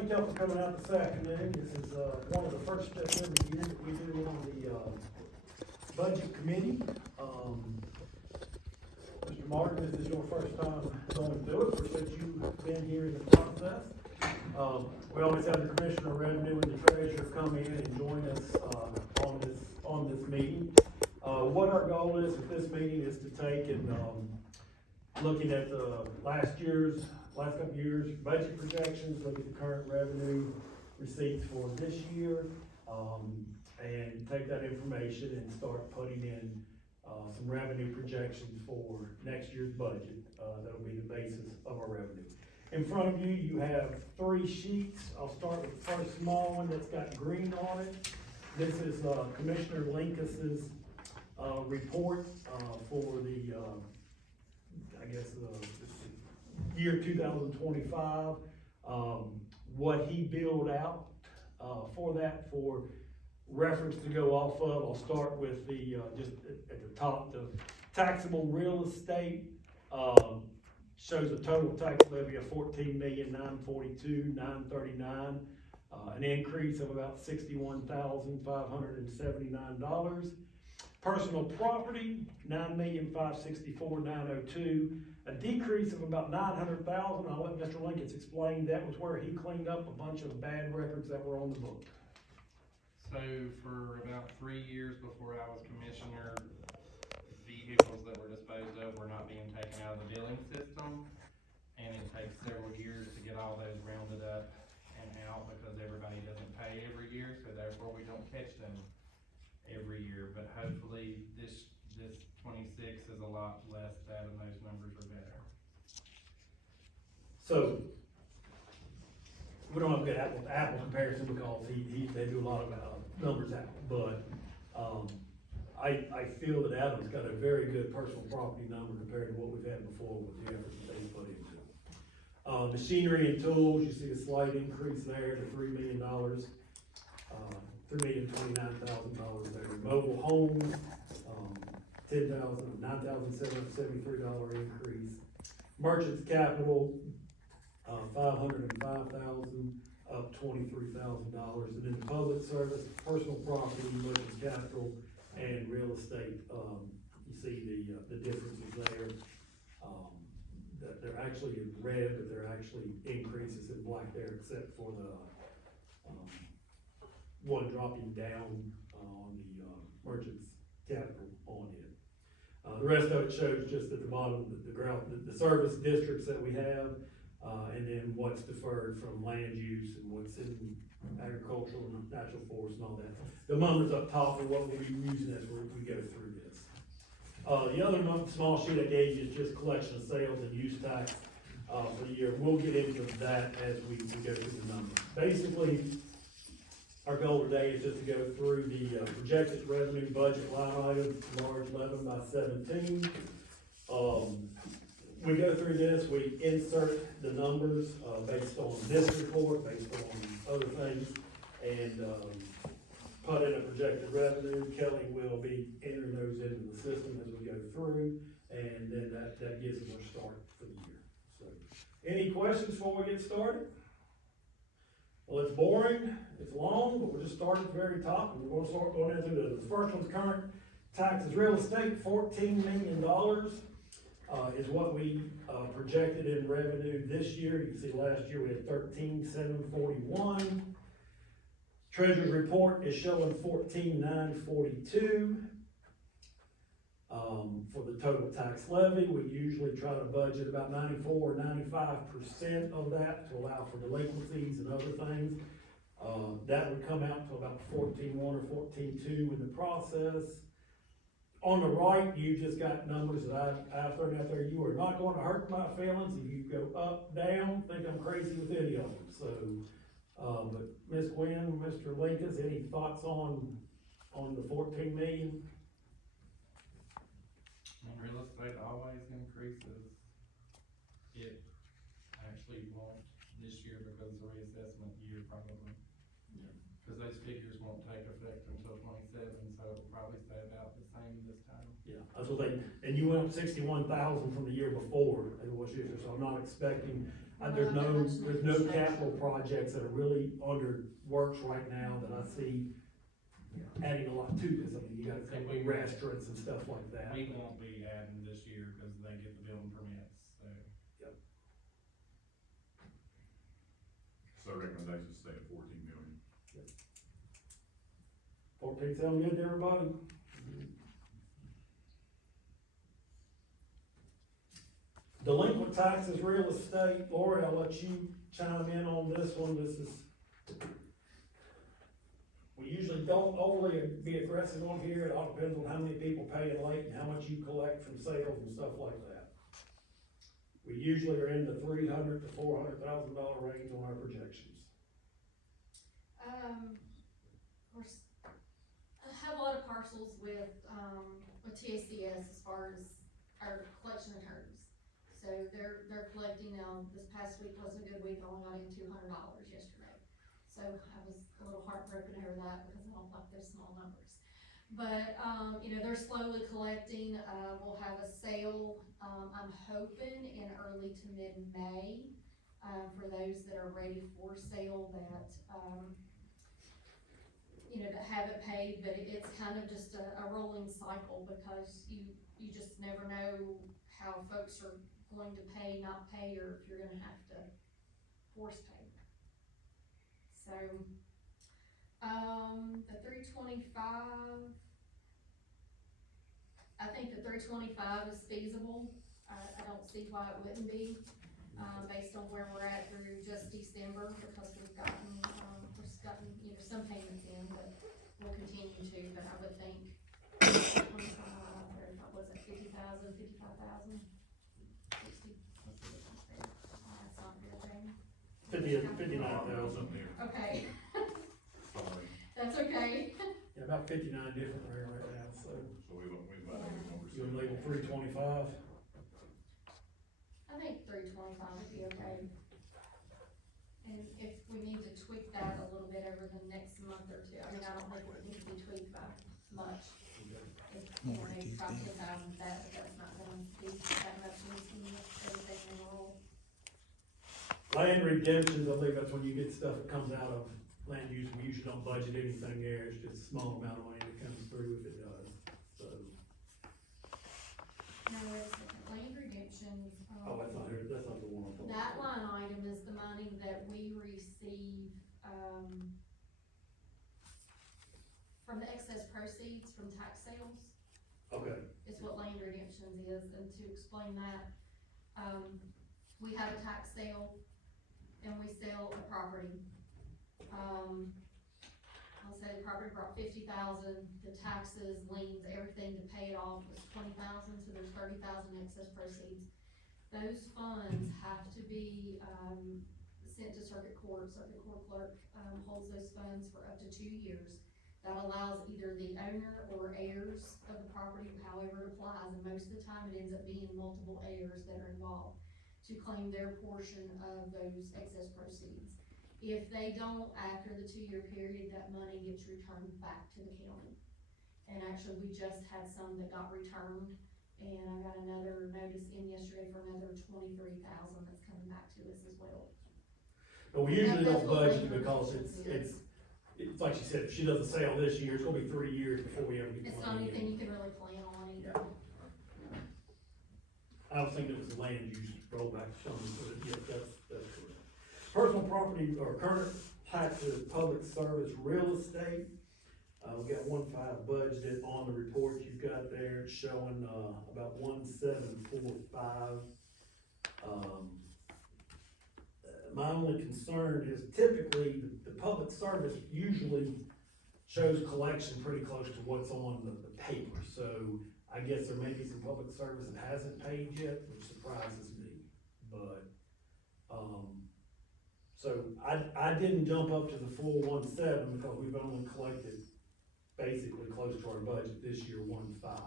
Thank y'all for coming out this afternoon. This is one of the first steps every year that we do on the budget committee. Mr. Martin, this is your first time going through it, since you've been here in the process. We always have the Commissioner of Revenue and the Treasurer come in and join us on this meeting. What our goal is with this meeting is to take and looking at the last couple years budget projections, look at the current revenue receipts for this year, and take that information and start putting in some revenue projections for next year's budget. That'll be the basis of our revenue. In front of you, you have 3 sheets. I'll start with the first small one that's got green on it. This is Commissioner Linkas's report for the year 2025. What he billed out for that, for reference to go off of. I'll start with the just at the top, the taxable real estate shows a total tax levy of $14,942,939, an increase of about $61,579. Personal property, $9,564,902, a decrease of about $900,000. I'll let Mr. Lincoln explain. That was where he cleaned up a bunch of bad records that were on the book. So for about 3 years before I was commissioner, vehicles that were disposed of were not being taken out of the billing system, and it takes several years to get all those rounded up and out because everybody doesn't pay every year, so therefore we don't catch them every year. But hopefully this 26 is a lot less that, and those numbers are better. So we don't have a good apple comparison because they do a lot of numbers out, but I feel that Adam's got a very good personal property number compared to what we've had before with the efforts that they put into it. Machinery and tools, you see a slight increase there to $3 million, $3,029,000 there. Mobile homes, $9,773 increase. Merchants capital, $505,000, up $23,000. And then the public service, personal property, merchants capital, and real estate, you see the differences there. That they're actually in red, but they're actually increases in black there, except for the one dropping down on the merchants capital on it. The rest of it shows just at the bottom the service districts that we have, and then what's deferred from land use and what's in agricultural and natural forest and all that. The numbers up top are what we'll be using as we go through this. The other small sheet I gave you is just collection of sales and use tax for the year. We'll get into that as we go through the numbers. Basically, our goal today is just to go through the projected revenue budget line items, large 11 by 17. We go through this, we insert the numbers based on this report, based on other things, and put in a projected revenue. Kelly will be entering those into the system as we go through, and then that gives us our start for the year. So, any questions before we get started? Well, it's boring, it's long, but we'll just start at the very top, and we're going to start going into the first one's current taxes. Real estate, $14 million is what we projected in revenue this year. You can see last year we had $13,741. Treasurer's report is showing $14,942 for the total tax levy. We usually try to budget about 94 or 95% of that to allow for delinquencies and other things. That would come out to about 14.1 or 14.2 in the process. On the right, you just got numbers that I've thrown out there. You are not going to hurt my feelings if you go up, down, think I'm crazy with any of them. So, but Ms. Gwynn, Mr. Lincoln, any thoughts on the 14 million? And real estate always increases. It actually won't this year because the reassessment year probably. Because those figures won't take effect until 27, so it'll probably stay about the same this time. Yeah, that's what they, and you went up 61,000 from the year before, it was this year, so I'm not expecting There's no capital projects that are really under works right now that I see adding a lot to this. I mean, you got a couple of restaurants and stuff like that. We won't be adding this year because they get the building permits, so. So recommendations stay at 14 million. 14 sound good to everybody? Delinquent taxes, real estate. Lori, I'll let you chime in on this one. We usually don't overly be aggressive on here. It all depends on how many people pay it late and how much you collect from sales and stuff like that. We usually are in the $300,000 to $400,000 range on our projections. Of course, I have a lot of parcels with TSCS as far as our collection attorneys. So they're collecting, this past week wasn't a good week, I only got in $200 yesterday. So I was a little heartbroken over that because I don't like those small numbers. But, you know, they're slowly collecting. We'll have a sale, I'm hoping in early to mid-May, for those that are ready for sale that, you know, that haven't paid, but it's kind of just a rolling cycle because you just never know how folks are going to pay, not pay, or if you're gonna have to force pay. So, the 325, I think the 325 is feasible. I don't see why it wouldn't be, based on where we're at through just December, because we've gotten, you know, some payments in, but we'll continue to, but I would think 25, what was it, 50,000, 55,000? 60. That's not real thing. 59,000. Okay. Sorry. That's okay. Yeah, about 59 different right now, so. So we about number You would label 325? I think 325 would be okay. And if we need to tweak that a little bit over the next month or two, I mean, I don't think it needs to be tweaked by much. If, you know, maybe 5,000, that's not gonna be that much in everything in the world. Land redemptions, I think that's when you get stuff that comes out of land use. We usually don't budget anything there. It's just a small amount of money that comes through if it does, so. No, wait a second, land redemptions. Oh, that's not here, that's not the one I'm talking That about. line item is the money that we receive, from the excess proceeds from tax sales. Okay, Is what land redemptions is, and to explain that, we have a tax sale and we sell a property. I'll say the property brought 50,000, the taxes, liens, everything to pay it off was 20,000, so there's 30,000 excess proceeds. Those funds have to be, sent to circuit court clerk, holds those funds for up to 2 years. That allows either the owner or heirs of the property, however it applies, and most of the time it ends up being multiple heirs that are involved, to claim their portion of those excess proceeds. If they don't, after the 2-year period, that money gets returned back to the county. And actually, we just had some that got returned, and I got another notice in yesterday for another 23,000 that's coming back to us as well. but we usually That's don't what budget land because redemptions it's like she said, if she doesn't sell this year, it's gonna be 3 years before we ever get It's the not money anything in. you can really plan on either. I was thinking it was land use rollback or something, but yes, that's correct. Personal property or current taxes, public service, real estate. We got 1.5 budgeted on the report you've got there, it's showing, about 1,745. My only concern is typically, the public service usually shows collection pretty close to what's on the paper, so I guess there may be some public service that hasn't paid yet, which surprises me, but, so I didn't jump up to the full 1.7 because we've only collected basically close to our budget this year, 1.5.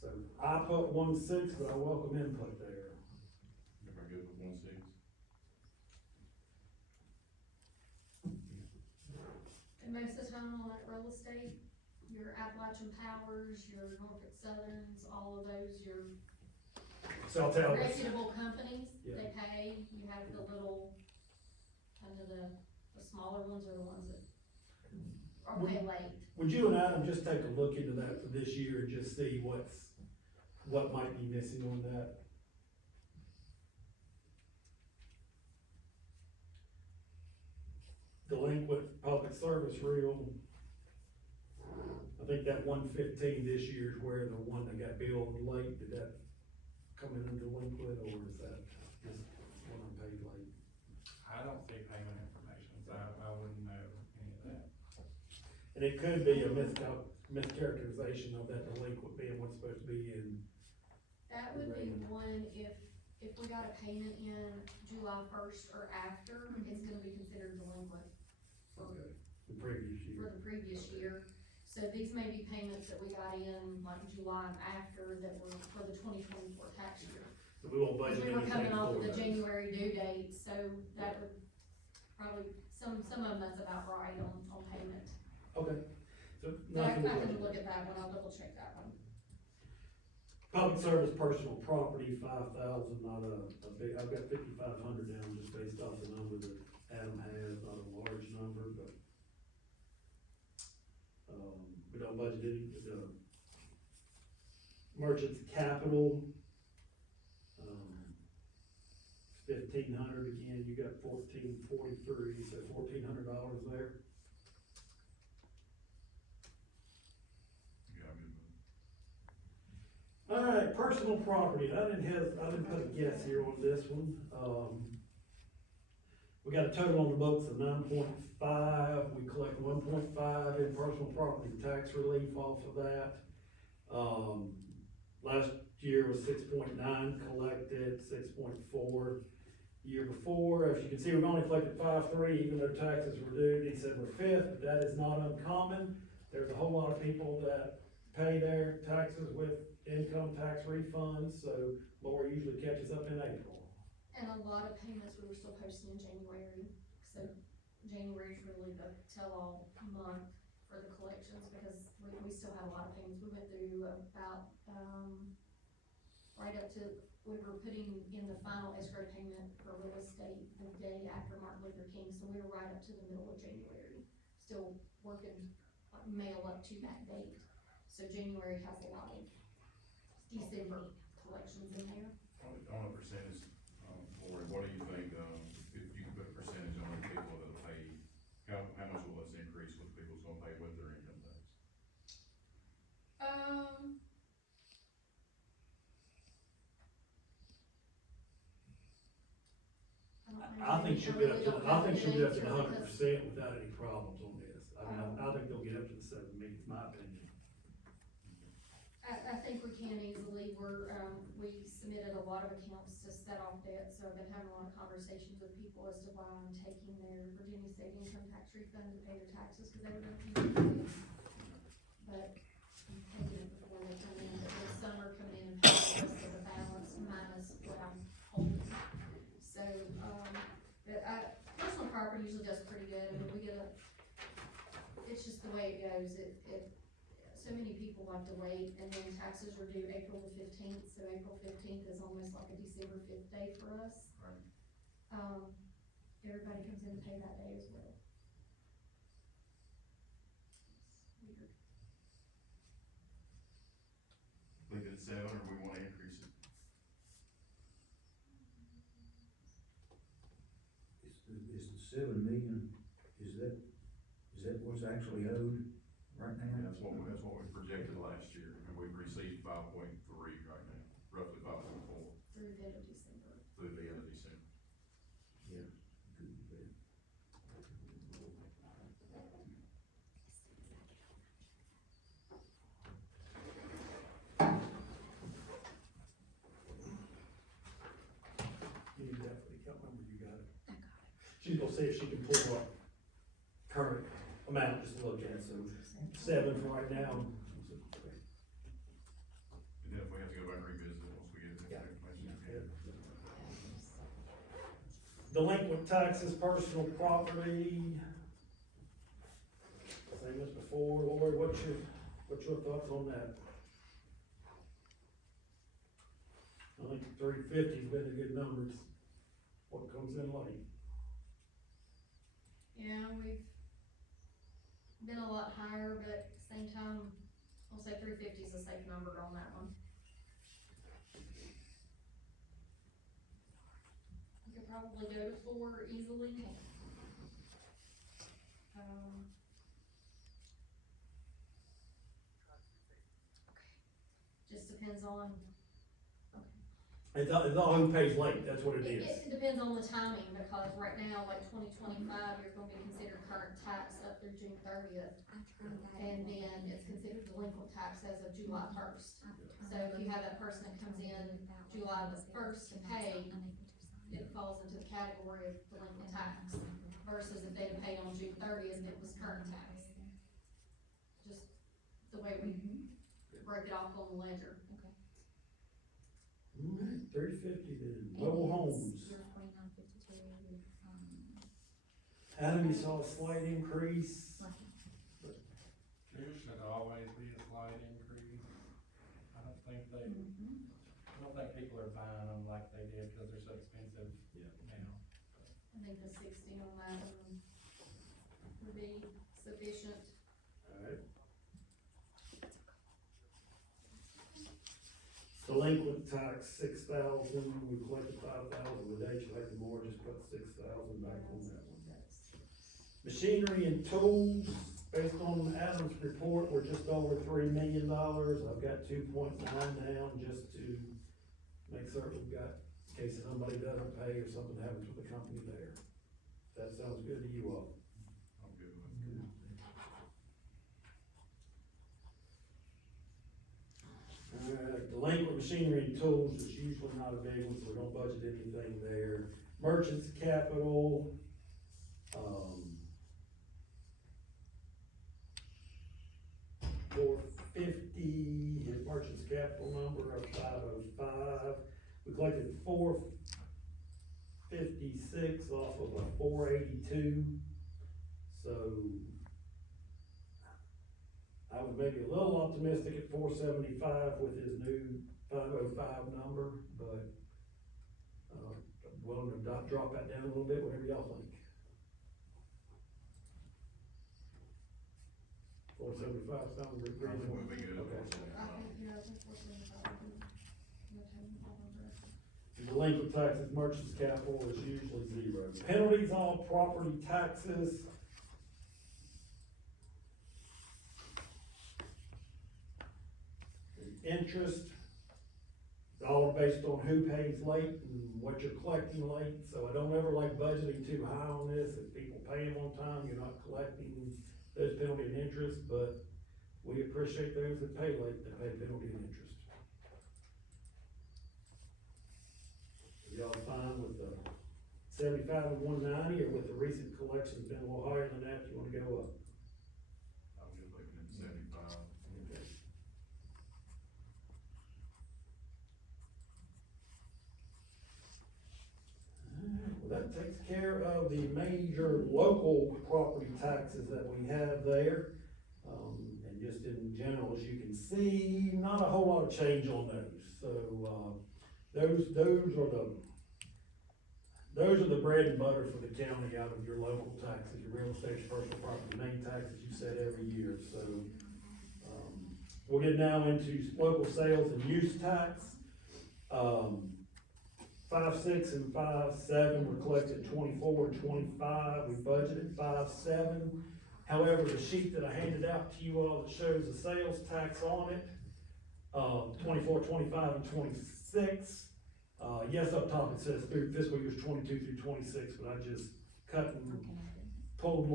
So I put 1.6, but I welcome input there. Everybody good with 1.6? And most of the time on that real estate, your Appalachian Powers, your Norfolk Southerns, all of those, your So I'll tell you. reputable companies, Yeah. they pay, you have the little, kind of the smaller ones are the ones that are pay late. Would you and Adam just take a look into that for this year and just see what might be missing on that? Delinquent public service reel. I think that 115 this year is where the one that got billed late, did that come in delinquent, or is that just one unpaid late? I don't see payment information, so I wouldn't know any of that. And it could be a mischaracterization of that delinquent being what's supposed to be in. That would be one, if we got a payment in July first or after, it's gonna be considered delinquent Okay. The previous for year. the previous year. So these may be payments that we got in like July and after that were for the 2024 tax year. So we won't budget We were anything coming off for of the those. January due date, so that would probably, some of them that's about right on payment. Okay. So But I nothing. can have to look at that one, I'll double check that one. Public service personal property, 5,000, not a big, I've got 5,500 down just based off the number that Adam has, not a large number, but. We don't budget any, the merchants capital, 1,500 again, you got 1,443, so $1,400 there. Yeah, I'm good with it. Alright, personal property, I didn't put a guess here on this one, we got a total on the books of 9.5, we collect 1.5 in personal property tax relief off of that. Last year was 6.9 collected, 6.4 year before. As you can see, we've only collected 5.3, even though taxes were due December 5th, but that is not uncommon. There's a whole lot of people that pay their taxes with income tax refunds, so Laura usually catches up in April. And a lot of payments we were still posting in January, so January is really the tell-all month for the collections, because we still have a lot of payments. We went through about, right up to, we were putting in the final escrow payment for real estate the day after Martin Luther King, so we were right up to the middle of January, still working mail up to that date. So January has a lot of December collections in there. On a percentage, Lori, what do you think, if you could put a percentage on the people that pay, how much will this increase with people's gonna pay with their income tax? I think she'll get up to, hundred percent without any problems on this. I mean, I think they'll get up to the 7 million, in my opinion. I think we can easily, we submitted a lot of accounts to set off debt, so I've been having a lot of conversations with people as to why I'm taking their Virginia State income tax refund to pay their taxes, cause they were gonna come in. But I'm taking it before they come in, but this summer come in and pay the rest of the balance minus what I'm holding. So, but personal property usually does pretty good, I mean, we get it's just the way it goes, so many people like to wait, and then taxes are due April the 15th, so April 15th is almost like a December 5th day for us. Right. Everybody comes in to pay that day as well. It's weird. Leave it at 7, or we wanna increase it? Is the 7 million, is that what's actually owed right now? That's what we projected last year, and we've received 5.3 right now, roughly 5.4 Through the end of December. through the end of December. Yeah. Good with that. You definitely can't remember, you got it. She's gonna see if she can pull up current amount just to look at, so 7 for right now. And then if we have to go back and revisit it, once we get the Yeah. information. Delinquent taxes, personal property. Same as before, Lori, what's your thoughts on that? I think 350's been a good number, it's what comes in late. Yeah, we've been a lot higher, but at the same time, I'll say 350 is a safe number on that one. We could probably go to 4 easily. Just depends on, It's all who pays late, that's what it it is. depends on the timing, because right now, like 2025, you're gonna be considered current tax up through June 30th. And then it's considered delinquent tax as of July 1st. So if you have that person that comes in July the 1st to pay, it falls into the category of delinquent tax, versus if they had paid on June 30th, it was current tax. Just the way we break it off on the ledger. Alright, 350 then, mobile homes. Adam, you saw a slight increase. There should always be a slight increase. I don't think people are buying them like they did because they're so expensive now. I think the 60 on that one would be sufficient. Alright. Delinquent tax, 6,000, we collected 5,000, the day you had more, just put 6,000 back on that one. Machinery and tools, based on Adam's report, we're just over $3 million, I've got 2.9 down, just to make certain we've got, in case somebody doesn't pay or something happens with the company there. That sounds good to you all? I'm good with it. Delinquent machinery and tools is usually not a big one, so we don't budget anything there. Merchants capital, 450, his merchants capital number of 505. We collected 456 off of a 482, so I was maybe a little optimistic at 475 with his new 505 number, but, I'm willing to drop that down a little bit, whatever y'all think. 475 sounds reasonable. Would be good. Okay. I think, yeah, I think 475 would be, Delinquent taxes, merchants capital is usually 0. Penalties on property taxes. Interest, all based on who pays late and what you're collecting late, so I don't ever like budgeting too high on this. If people pay them on time, you're not collecting those penalty and interest, but we appreciate those that pay late, that pay penalty and interest. Y'all fine with the 75 and 190, or with the recent collections been a little higher than that, you wanna go up? I was just looking at 75. Okay. Well, that takes care of the major local property taxes that we have there. And just in general, as you can see, not a whole lot of change on those. So, those are the bread and butter for the county out of your local taxes, your real estate, your personal property, main taxes you set every year, so. We'll get now into local sales and use tax. 5.6 and 5.7 were collected 24 and 25, we budgeted 5.7. However, the sheet that I handed out to you all that shows the sales tax on it, 24, 25, and 26. Yes, up top it says through fiscal years 22 through 26, but I just cut and pulled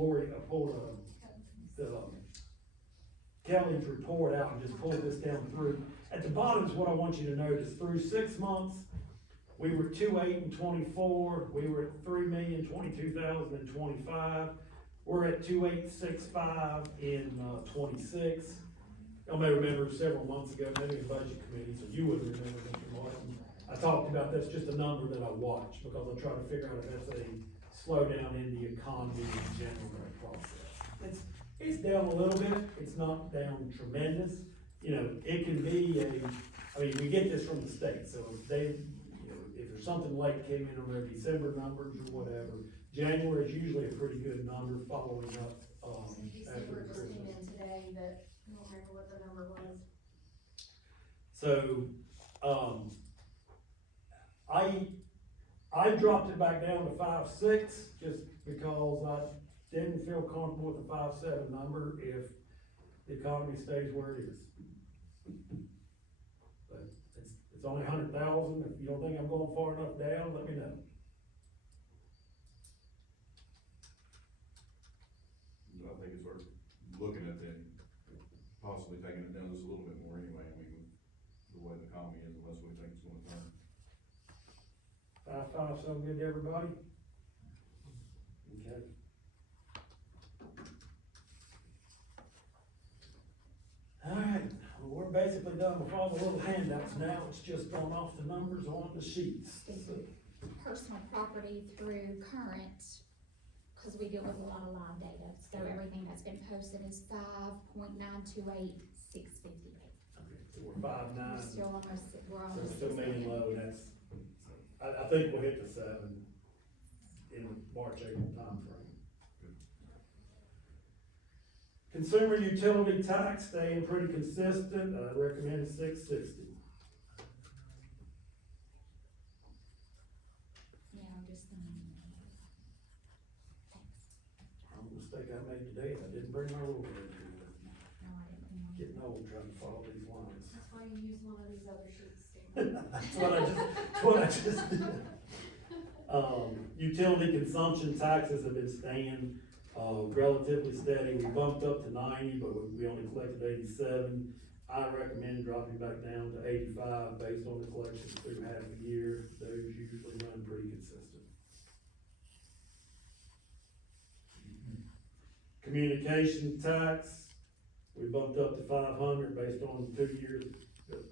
Kelly's report out and just pulled this down through. At the bottom is what I want you to notice. Through 6 months, we were 2.8 and 24. We were at 3,022,025. We're at 2.865 in 26. Y'all may remember several months ago, maybe in budget committee, so you would remember, Mr. Martin. I talked about that's just a number that I watched because I'm trying to figure out if that's a slowdown in the economy in general process. It's down a little bit, it's not down tremendous. you know, it can be I mean, we get this from the state, so if they, you know, if there's something late came in on their December numbers or whatever, January is usually a pretty good number following up, So after December just came Christmas. in today, but I don't remember what the number was. So, I dropped it back down to 5.6, just because I didn't feel comfortable with the 5.7 number if the economy stays where it is. But it's only 100,000, if you don't think I'm going far enough down, let me know. I think it's worth looking at then, possibly taking it down just a little bit more anyway, I mean, the way the economy is, unless we think it's gonna turn. 5.5 sound good to everybody? Okay. Alright, well, we're basically done with all the little handouts now, it's just going off the numbers on the sheets. So, Personal property through current, cause we deal with a lot of live data, so everything that's been posted is 5.928,658. okay, so we're 5.9. We're still almost, we're So almost. we're still 6 meaning million. low, that's, I think we'll hit the 7 in the March, April timeframe. Consumer utility tax staying pretty consistent, I recommend 660. Yeah, just the. Thanks. Wrong mistake I made today, I didn't bring my ruler into it. No, I didn't bring one. Getting old trying to follow these lines. That's why you use one of these other sheets. That's what I just did. Utility consumption taxes have been staying, relatively steady. We bumped up to 90, but we only collected 87. I recommend dropping back down to 85 based on the collections through half a year. Those usually run pretty consistent. Communication tax, we bumped up to 500 based on 2 years,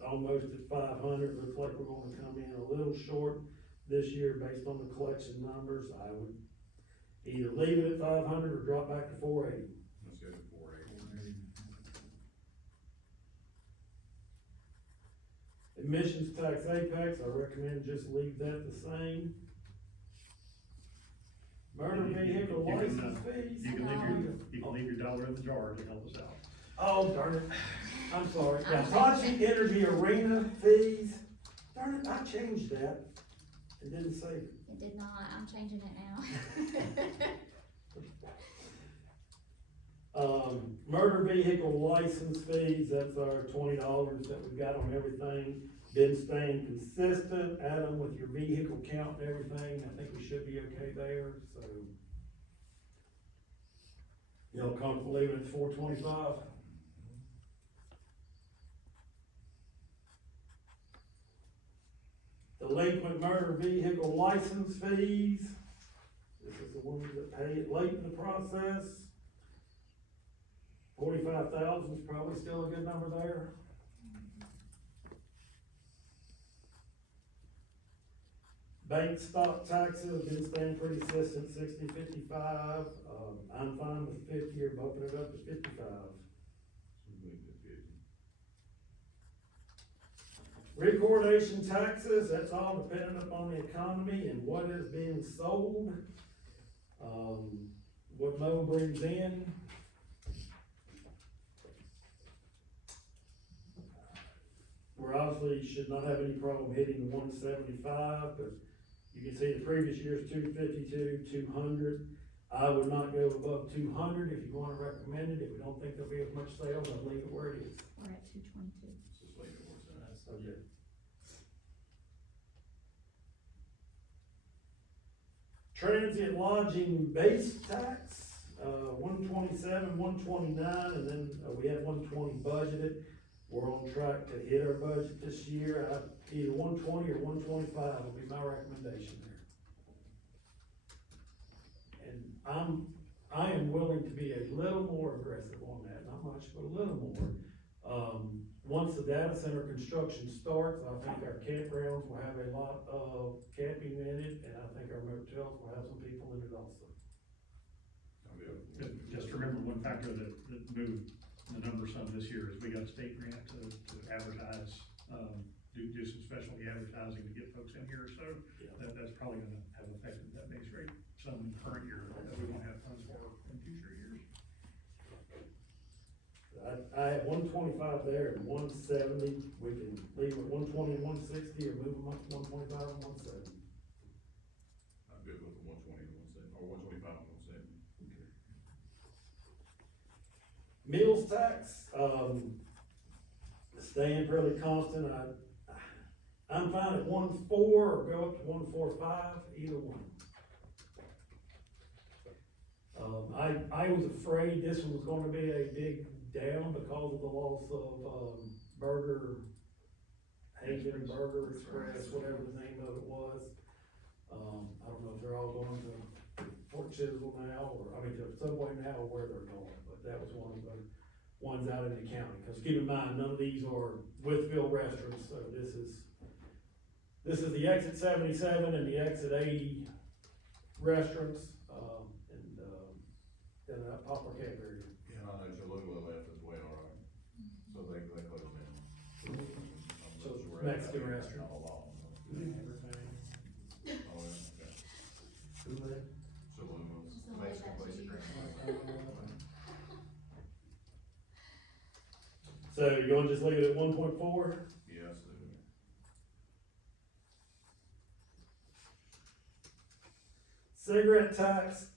almost at 500. Looks like we're gonna come in a little short this year based on the collection numbers. I would either leave it at 500 or drop back to 480. Let's go to 480. Emissions tax apex, I recommend just leave that the same. Murder vehicle You can, license fees. You can leave your dollar in the jar to help us out. Oh, darn it. I'm sorry. Hitachi Energy Arena fees. Darn it, I changed that. It didn't save it. It did not, I'm changing it now. Murder vehicle license fees, that's our $20 that we've got on everything. Been staying consistent, add them with your vehicle count and everything, I think we should be okay there, so. Y'all comfortable leaving it at 425? Delinquent murder vehicle license fees, this is the ones that pay it late in the process. 45,000 is probably still a good number there. Bank stock taxes have been staying pretty consistent, 60, 55. I'm fine with 50 or bumping it up to 55. So leave it at 50. Recordation taxes, that's all dependent upon the economy and what is being sold. What Mo brings in. We obviously should not have any problem hitting the 175, but you can see the previous year's 252, 200. I would not go above 200 if you wanna recommend it. If we don't think there'll be as much sales, I'd leave it where it is. We're at 222. Let's just leave it where it's at. So good. Transient lodging base tax, 127, 129, and then we had 120 budgeted. We're on track to hit our budget this year. Either 120 or 125 will be my recommendation there. And I am willing to be a little more aggressive on that, not much, but a little more. Once the data center construction starts, I think our campgrounds will have a lot of camping in it, and I think our motels will have some people in it also. I'll be open. Just remember one factor that moved the number some this year is we got a state grant to advertise, do some specialty advertising to get folks in here, so that's probably gonna have affected that base rate some current year that we won't have funds for in future years. I have 125 there and 170, we can leave it 120 and 160, or move them up to 125 and 170. I'm good with the 120 and 170, or 125 and 170. Meals tax, staying fairly constant, I'm fine at 1.4 or go up to 1.45, either one. I was afraid this one was gonna be a big down because of the loss of, Burger Express, whatever the name of it was. I don't know if they're all going to Fort Chisholm now, or, I mean, to Subway now, or where they're going, but that was one of the ones out in the county, cause keep in mind, none of these are Wytheville restaurants, so this is the exit 77 and the exit 80 restaurants, then that Poplar Camp area. Yeah, and I know Cholula left as well, right? So they closed down. So Mexican restaurant. Not a lot. Everything. Oh, yeah, okay. Who left? Cholula's So like Mexican that place to of you. Christmas. So you gonna just leave it at 1.4? Yes, Cigarette tax,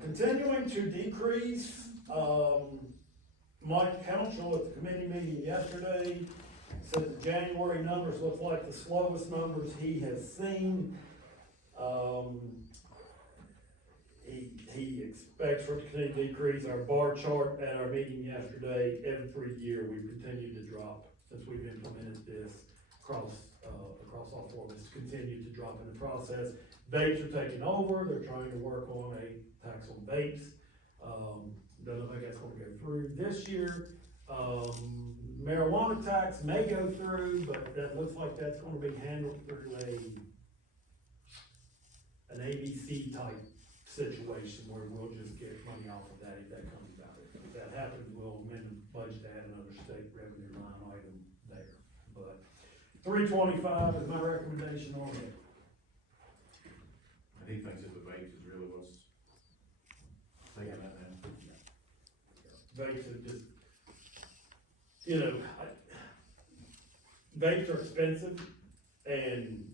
continuing to decrease. Mike Council at the committee meeting yesterday said the January numbers look like the slowest numbers he has seen. He expects for it to continue to decrease. Our bar chart at our meeting yesterday, every year we've continued to drop since we've implemented this across all four of us, continue to drop in the process. Vapes are taking over, they're trying to work on a tax on vapes. Don't know if that's gonna go through this year. Marijuana tax may go through, but that looks like that's gonna be handled through an ABC type situation where we'll just get money off of that if that comes about. If that happens, we'll amend the budget to add another state revenue line item there. But 325 is my recommendation on it. and he thinks that the vapes is really what's taking that down. Vapes are just, vapes are expensive, and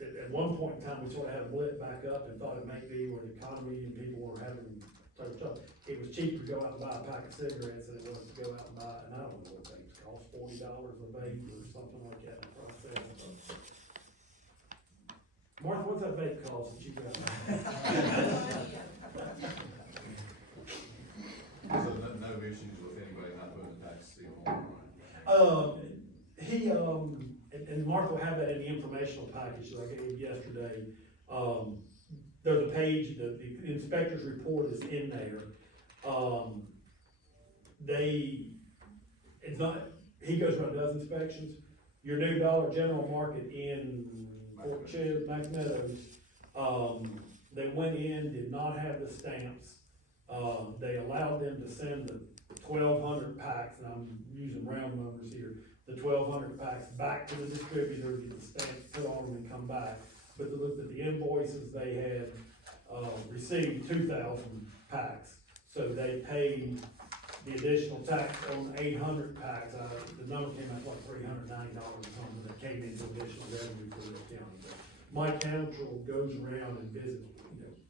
at one point in time, we sort of had a blip back up and thought it may be where the economy and people were having total trouble. It was cheaper to go out and buy a pack of cigarettes than it was to go out and buy, and I don't know what vapes cost, $40 a vape or something like that in the process. Martha, what's that vape cost that you got? So no issues with anybody not putting a tax seal on it, right? And Mark will have that in the informational package that I gave yesterday. There's a page, the inspector's report is in there. He goes around, does inspections. Your new Dollar General Market in Fort Chid, Mac Meadows, they went in, did not have the stamps. They allowed them to send the 1,200 packs, and I'm using round numbers here, the 1,200 packs back to the distributor, get the stamps put on them and come back. But they looked at the invoices, they had, received 2,000 packs. So they paid the additional tax on 800 packs. The number came out like $390 or something that came into additional revenue for the county. Mike Council goes around and visits,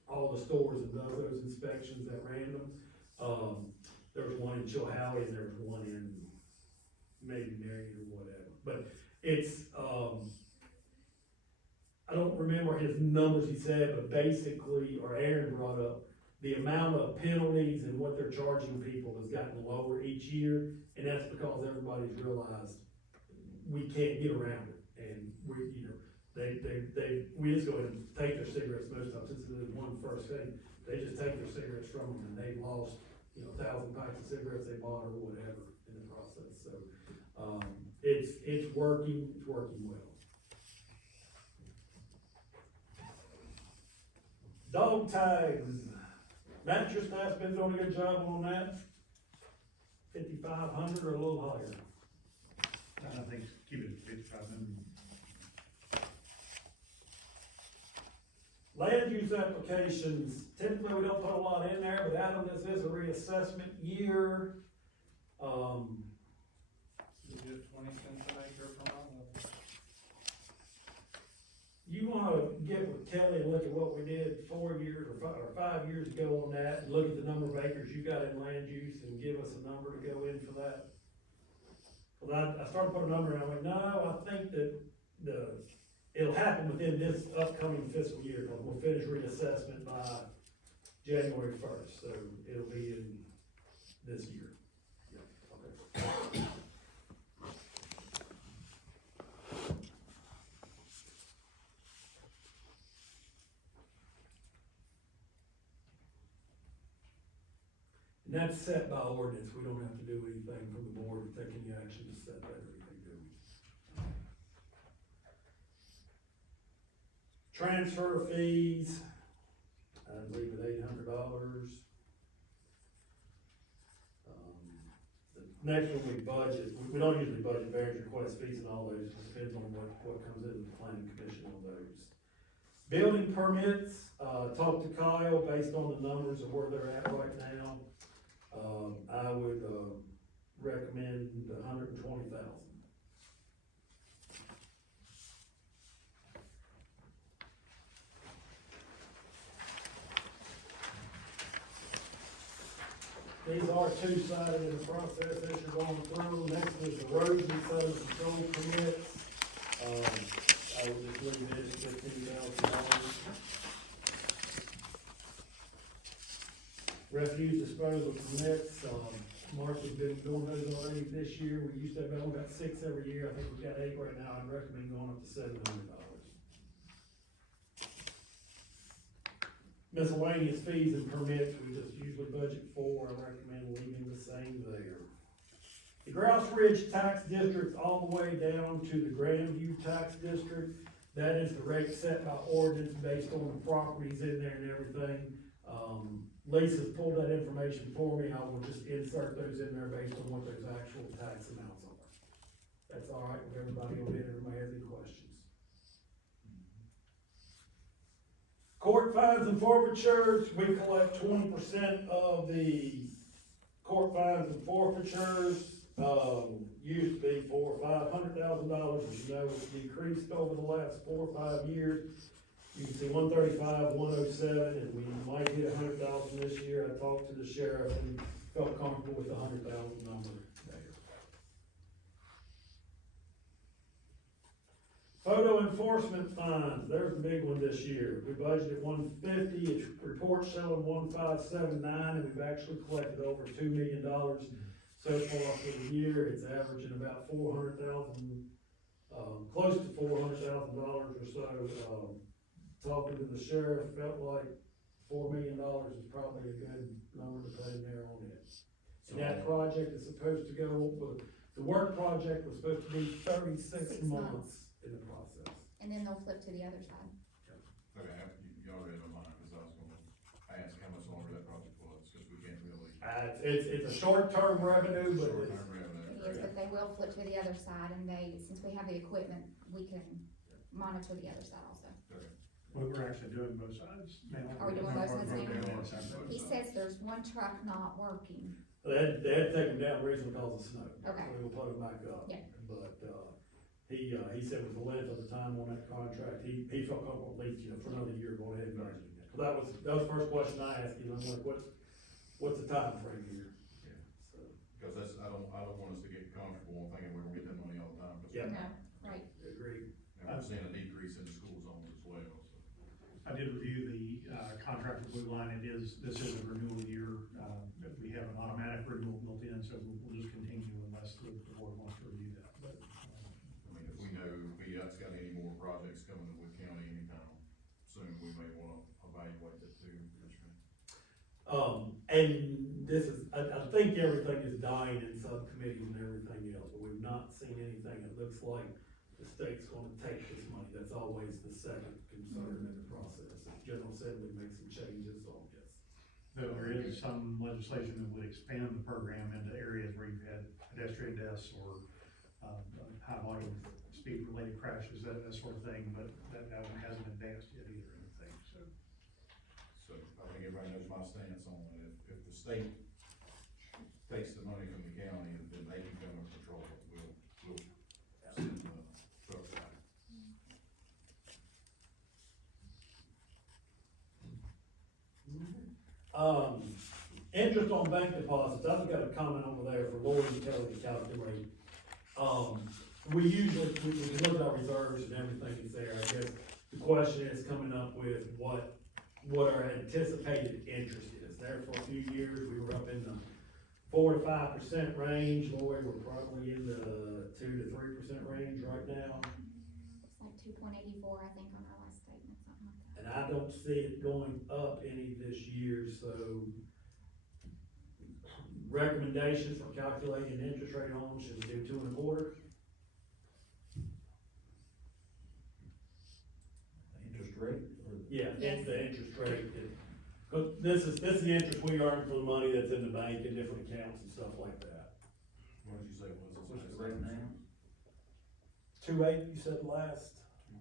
all the stores and does those inspections at random. There was one in Chilhowie and there was one in maybe Marion or whatever. But it's, I don't remember his numbers he said, but basically, or Aaron brought up, the amount of penalties and what they're charging people has gotten lower each year, and that's because everybody's realized we can't get around it, and we just go ahead and take their cigarettes most of the time, since it is one first thing, they just take their cigarettes from them, and they've lost, 1,000 packs of cigarettes they bought or whatever in the process, so, it's working well. Dog tags, Matt, your staff's been doing a good job on that. 5,500 or a little higher? I think keep it at 5,500. Land use applications, typically we don't put a lot in there, but Adam, this is a reassessment year. You do it 20 cents an acre per mile. You wanna get with Kelly and look at what we did 4 years or 5 years ago on that, and look at the number of acres you got in land use and give us a number to go in for that? Well, I started putting a number and I went, no, I think that it'll happen within this upcoming fiscal year, because we'll finish reassessment by January 1st, so it'll be in this year. Okay. And that's set by ordinance, we don't have to do anything from the board to take any action to set that or anything, do we? Transfer fees, I'd leave it $800. The next one we budget, we don't usually budget variance request fees and all those, it depends on what comes in the planning commission on those. Building permits, talk to Kyle based on the numbers of where they're at right now. I would, recommend 120,000. These are two-sided in the process that you're going through. Next is the erosion zone control permits. I would just leave it at $15,000. Refuse disposal permits, Martha's been doing those already this year. We used to have, only got 6 every year. I think we've got 8 right now. I'd recommend going up to $700. Miscellaneous fees and permits, we just usually budget 4. I recommend leaving the same there. The Grouse Ridge Tax District all the way down to the Grandview Tax District. That is the rate set by ordinance based on the properties in there and everything. Lisa's pulled that information for me. I will just insert those in there based on what those actual tax amounts are. That's all right with everybody on it. Everybody has any questions? Court fines and forfeitures, we collect 20% of the court fines and forfeitures. Used to be $400,000 or $500,000, as you know, it's decreased over the last 4 or 5 years. You can see 135, 107, and we might hit 100,000 this year. I talked to the sheriff and felt comfortable with the 100,000 number there. Photo enforcement fines, there's the big one this year. We budgeted 150, it's report showing 1579, and we've actually collected over $2 million so far for the year. It's averaging about 400,000, close to $400,000 or so. Talking to the sheriff, felt like $4 million is probably a good number to put in there on it. And that project is supposed to go, the work project was supposed to be 36 months in the process. And then they'll flip to the other side. Okay, you already have a mind, because I was gonna ask how much longer that project was, because we can't really. It's a short-term revenue, but Short-term it's, revenue, It is, okay. but they will flip to the other side, and since we have the equipment, we can monitor the other side also. Okay. Well, we're actually doing both sides now. Are we doing both sides now? now? He says there's one truck not working. they had to take them down recently because of snow. Okay. So we'll put them back up. Yeah. But, he said with the length of the time on that contract, he felt comfortable at least, for another year going ahead and budgeting it. So that was the first question I asked him. I'm like, what's the time frame here? Yeah. So, Because I don't want us to get comfortable and thinking we're gonna get that money all the time. 'Cause Yeah. No, right. agreed. And we're seeing a decrease in the school zones as well, so. I did review the, contract with Blue Line. This is a renewal year. We have an automatic renewal built in, so we'll just continue unless the board wants to review that, but. I mean, if we know VDOT's got any more projects coming to Wood County anytime soon, we may wanna evaluate that too. And this is, I think everything is dying in subcommittees and everything else, but we've not seen anything that looks like the state's gonna take this money. That's always the second concern in the process. If General Assembly makes some changes, so yes. There is some legislation that would expand the program into areas where you've had pedestrian deaths or, high volume speed related crashes, that sort of thing, but that one hasn't advanced yet either, I don't think, so. So I think everybody knows my stance on it. If the state takes the money from the county, then they can come and control it. We'll send the trucks out. Interest on bank deposits, I've got a comment over there for Lori to tell you to calculate. We usually, we look at our reserves and everything is there, I guess the question is coming up with what our anticipated interest is. There for a few years, we were up in the 4 to 5% range, Lori, we're probably in the 2 to 3% range right now. It's like 2.84, I think, on our last statement, something like that. And I don't see it going up any this year, so recommendations for calculating interest rate on, should we do 2.25? Interest rate, or Yeah, Yes. it's the interest rate, cause this is the interest we earn for the money that's in the bank in different accounts and stuff like that. What did you say was it? what's the rate now? 2.8, you said last?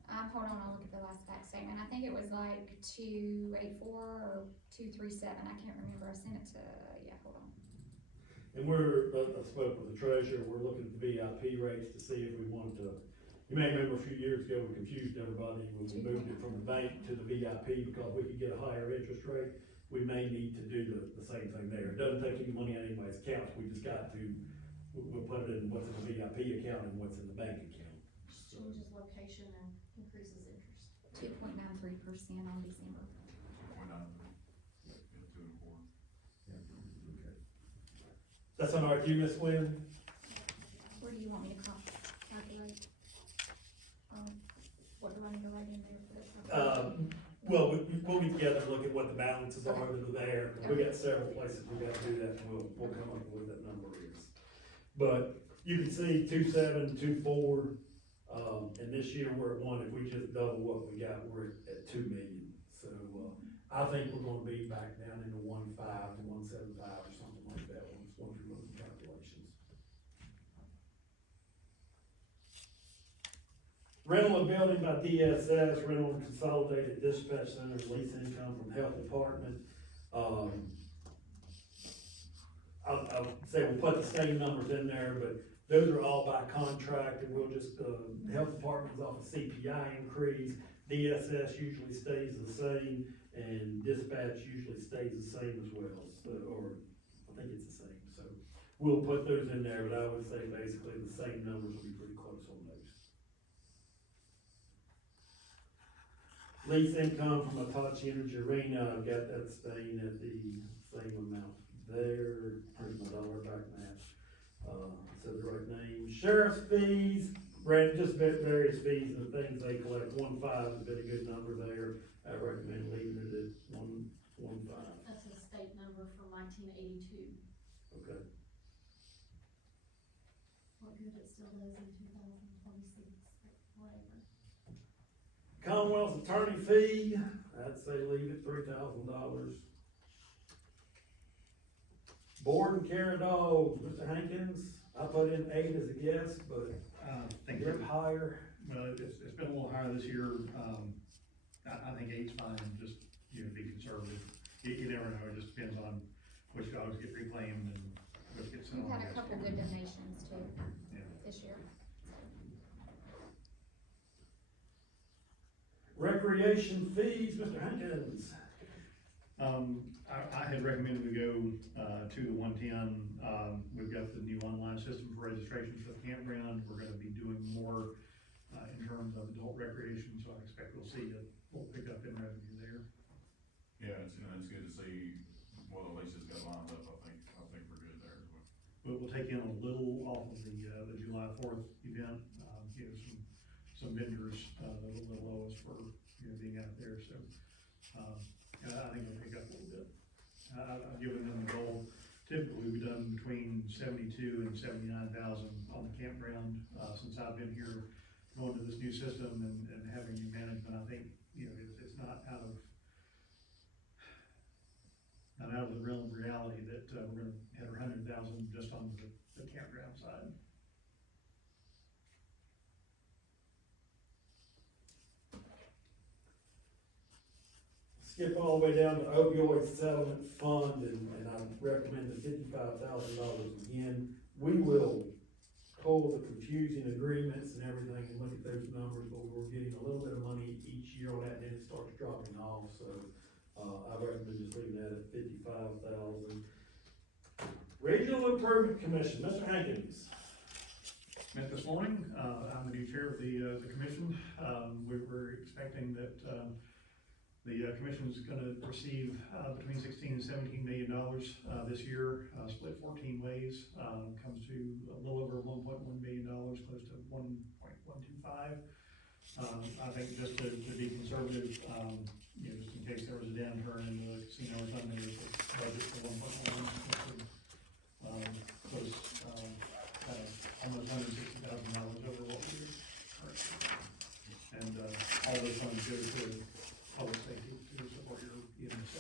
Hold on, I'll look at the last back statement, I think it was like 2.84 or 2.37, I can't remember, I sent it to, yeah, hold on. And I spoke with the treasurer, we're looking at the VIP rates to see if we wanted to, you may remember a few years ago, we confused everybody when we moved it from the bank to the VIP because we could get a higher interest rate. We may need to do the same thing there. It doesn't take any money out of anybody's accounts, we just got to, we'll put it in what's in the VIP account and what's in the bank account. Changes location and increases interest. 2.93% on December. 2.9. Yeah, 2.25. Okay. That's all right with you, Ms. Wynn? Where do you want me to calculate? What do I need to write in there for this? Well, we'll get together and look at what the balances are that are there, 'cause we got several places we gotta do that, and we'll come up with what that number is. But you can see 2.7, 2.4, and this year we're at 1, if we just double what we got, we're at 2 million. So, I think we're gonna be back down into 1.5 to 1.75 or something like that, once we run the calculations. Rental of building by DSS, rental and consolidated dispatch centers, lease income from health department. I'll say we'll put the same numbers in there, but those are all by contract, and we'll just, health department's off a CPI increase. DSS usually stays the same, and dispatch usually stays the same as well, so, or, I think it's the same, so. We'll put those in there, but I would say basically the same numbers will be pretty close on those. Lease income from Hitachi Energy Arena, I've got that staying at the same amount there, here's my dollar back match, said the right name. Sheriff's fees, just various fees and things they collect, 1.5 has been a good number there, I recommend leaving it at 1.15, That's a state number from 1982. okay? What good it still does in 2026, whatever. Commonwealth's attorney fee, I'd say leave it $3,000. Board and care dogs, Mr. Hankins, I put in 8 as a guess, but Think you're up higher. Well, it's been a little higher this year, I think 8's fine, just, be conservative. You never know, it just depends on which dogs get reclaimed and which gets sent We've on. had a couple good donations too, Yeah. this year. Recreation fees, Mr. Hankins. I had recommended we go, to the 110, we've got the new online system for registrations for the campground, we're gonna be doing more, in terms of adult recreation, so I expect we'll see a little pickup in revenue there. Yeah, it's good to see what Alicia's got lined up. I think we're good there as well. We'll take in a little off of the July 4th event, some vendors, that will owe us for, being out there, so, I think it'll pick up a little bit. I've given them the goal, typically we've done between 72 and 79,000 on the campground, since I've been here, going to this new system and having new management. I think, it's not out of the that, we're gonna hit 100,000 just on the campground side. Skip all the way down to opioid settlement fund, and I recommend the $55,000 again. We will pull the confusing agreements and everything and look at those numbers, but we're getting a little bit of money each year on that, and then it starts dropping off, so, I recommend just leaving that at 55,000. Regional Improvement Commission, Mr. Hankins. Met this morning, I'm the new chair of the commission. We were expecting that, the commission's gonna receive, between 16 and 17 million dollars, this year, split 14 ways, comes to a little over 1.1 million dollars, close to 1.125. I think just to be conservative, you know, just in case there was a downturn in the casino or something, there's a budget for 1.1, which would, was, almost $160,000 over what we were currently. And, all those funds go to public safety to support your EMS.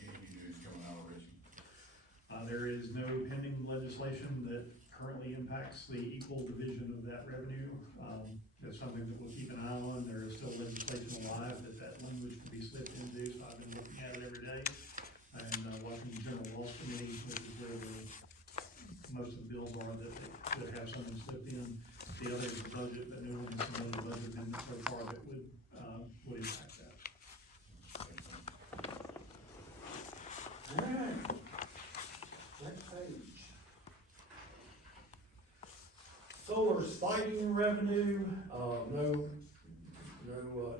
Any news coming out of Richmond? There is no pending legislation that currently impacts the equal division of that revenue. That's something that we'll keep an eye on. There is still legislation alive that language can be slipped into, so I've been looking at it every day. And, Washington General Laws Committee, which is where most of the bills are that have something slipped in. The other is the budget, but no one has submitted a budget amendment so far that would impact that. Alright. Next page. Solar siting revenue,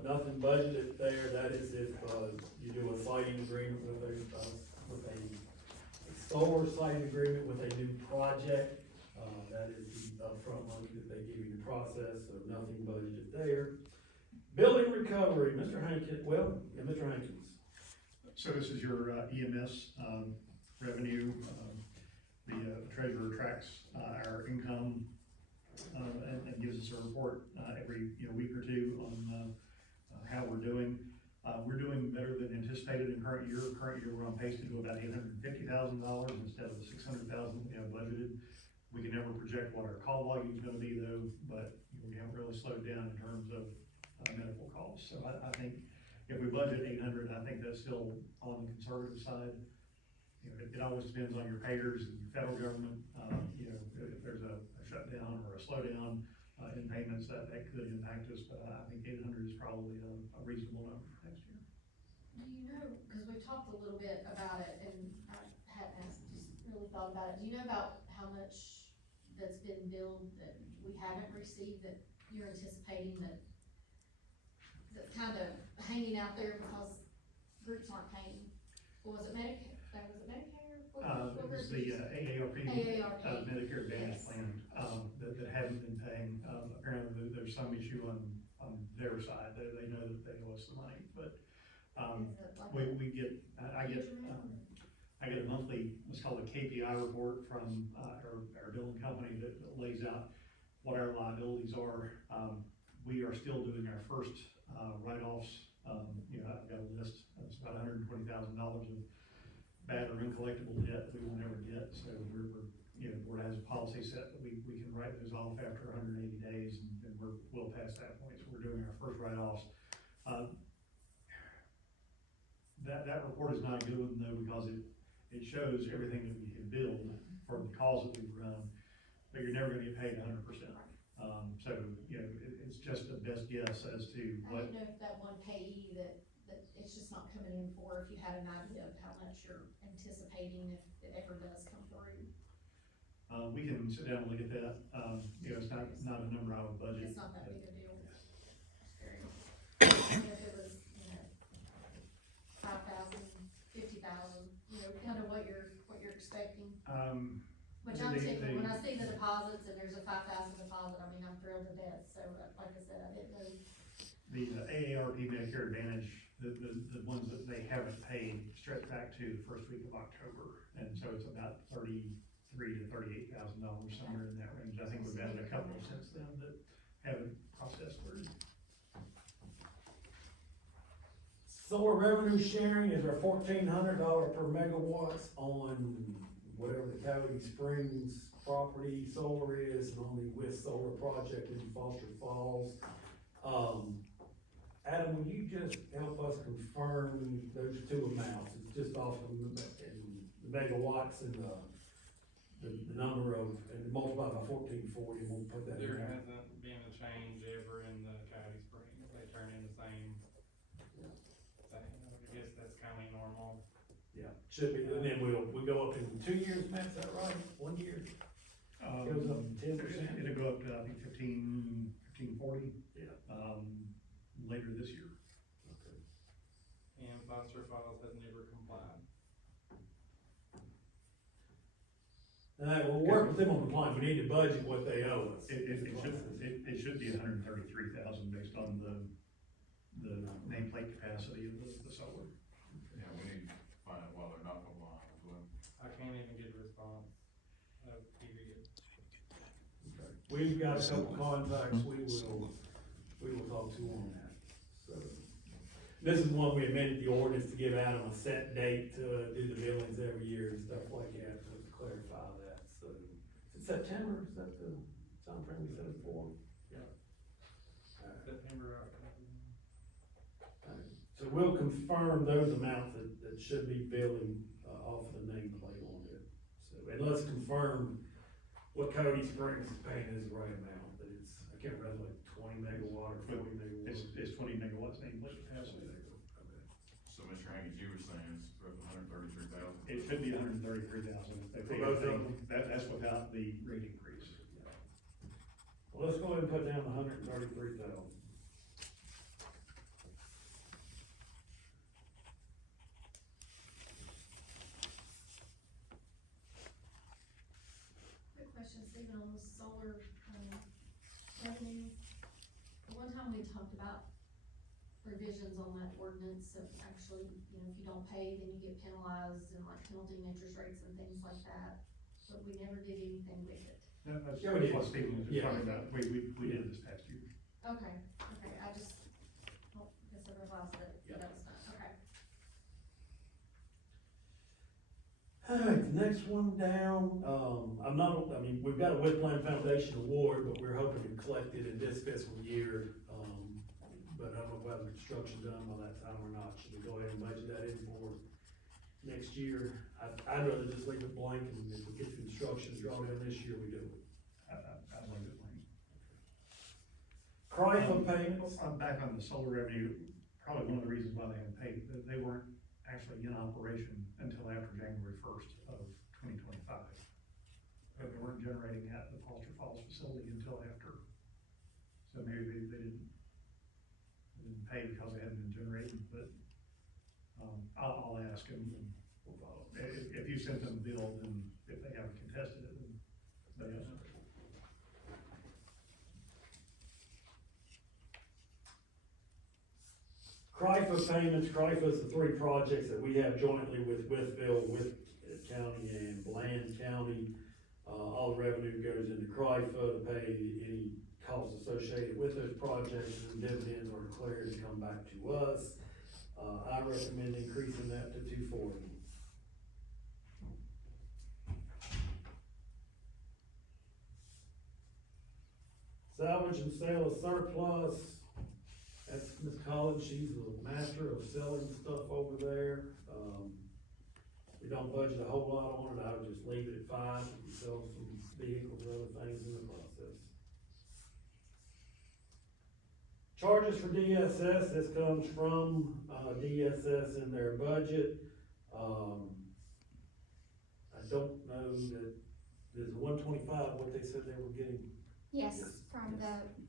nothing budgeted there. That is if, you do a siting agreement with a solar siting agreement with a new project. That is the upfront money that they give you to process, so nothing budgeted there. Building recovery, Mr. Hankins, Mr. Hankins. So this is your EMS revenue. The treasurer tracks our income and gives us a report every week or two on how we're doing. We're doing better than anticipated in current year. Current year, we're on pace to do about $850,000 instead of the $600,000 we have budgeted. We can never project what our call volume is going to be though, but we haven't really slowed down in terms of medical costs. So I think if we budget 800, I think that's still on the conservative side. You know, it always depends on your payers and your federal government. You know, if there's a shutdown or a slowdown in payments, that could impact us. But I think 800 is probably a reasonable number for next year. Do you know, because we've talked a little bit about it, and I hadn't asked, just really thought about it. Do you know about how much that's been billed that we haven't received that you're anticipating that kind of hanging out there because groups aren't paying? Or was it Medicare? Was it Medicare? It was the AARP, Medicare Advantage plan, that hadn't been paying. Apparently there's some issue on their side. They know that they owe us the money, but I get a monthly, what's called a KPI report from our billing company that lays out what our liabilities are. We are still doing our first write-offs. I've got a list. It's about $120,000 of bad or uncollectible debt that we will never get. So we're the board has a policy set that we can write those off after 180 days, and we're well past that point. So we're doing our first write-offs. That report is not a good one though, because it shows everything that we can build for the calls that we've run, but you're never going to get paid 100%. So it's just the best guess as to what. I don't know if that one payee that it's just not coming in for, if you had an idea of how much you're anticipating if it ever does come through. We can sit down and look at that. It's not a number I would budget. It's not that big a deal. If it was, 5,000, 50,000, kind of what you're expecting. Which I'm thinking, when I see the deposits and there's a 5,000 deposit, I mean, I'm thrilled to death. So like I said, I didn't know. The AARP Medicare Advantage, the ones that they haven't paid stretch back to the first week of October. And so it's about $33,000 to $38,000, somewhere in that range. I think we've added a couple since then that haven't processed through. Solar revenue sharing is our $1,400 per megawatts on whatever the Cody Springs property solar is, and on the Wythe solar project in Foster Falls. Adam, will you just help us confirm those two amounts? It's just off of the megawatts and the number of, and multiply by 1440, we'll put that in There there. hasn't been a change ever in the Cody Springs, they turn in the same thing, I guess that's kinda normal. Yeah, should be, and then we go up in 2 years, Matt, is that right? 1 year? Goes up 10%? It'll go up to, I think, 1540, Yeah. later this year. Okay. And Foster Falls has never complied. All right, we'll work with them on compliance, we need to budget what they owe us. It should be 133,000 based on the nameplate capacity of the solar. Yeah, we need to find out why they're not complying as well. I can't even get a response, period. Okay. We've got a couple contacts, we will talk to on that, so. This is one we amended the ordinance to give Adam a set date to do the billings every year and stuff like that, to clarify that, so. Is it September, is that the timeframe we set it for? Yeah. September, October. So we'll confirm those amounts that should be billing, off the nameplate on it, so, and let's confirm what Cody Springs is paying is the right amount, that it's, I can't remember, like 20 megawatt or 40 megawatt. It's 20 megawatts nameplate capacity. Okay. So, Mr. Hankins, you were saying it's roughly 133,000? It should be 133,000. For both of them? That's without the rate increase. Well, let's go ahead and put down the 133,000. Quick question, Stephen, on the solar, revenue. One time we talked about provisions on that ordinance of actually, you know, if you don't pay, then you get penalized and like penalty and interest rates and things like that. But we never did anything with it. That's Yeah, we did. what Stephen was just Yeah. talking about. We did this past year. Okay, I just, well, I guess I realized that Yeah. that was done, okay. Alright, the next one down, I mean, we've got a Wythe Plan Foundation award, but we're hoping to collect it in this fiscal year. But I don't know if we'll have the construction done by that time or not. Should we go ahead and budget that in for next year? I'd rather just leave it blank, and if we get the construction drawn in this year, we do it. I love it. CRIFA payments, I'm back on the solar revenue, probably one of the reasons why they haven't paid, they weren't actually in operation until after January 1st of 2025. But they weren't generating at the Foster Falls facility until after. So maybe they didn't pay because they hadn't been generating, but, I'll ask them, and we'll follow. If you sent them a bill, then if they haven't contested it, then they have. CRIFA payments, CRIFA is the 3 projects that we have jointly with Wytheville, Wythe County and Bland County. All the revenue goes into CRIFA to pay any costs associated with those projects, and dividends are declared and come back to us. I recommend increasing that to 240. Salvage and sale of surplus, that's Ms. Collins, she's the master of selling stuff over there. We don't budget a whole lot on it, I would just leave it at 5, if you sell some vehicles or other things in the process. Charges for DSS, this comes from, DSS in their budget. I don't know that, there's 125, what they said they were getting. Yes, Yes. from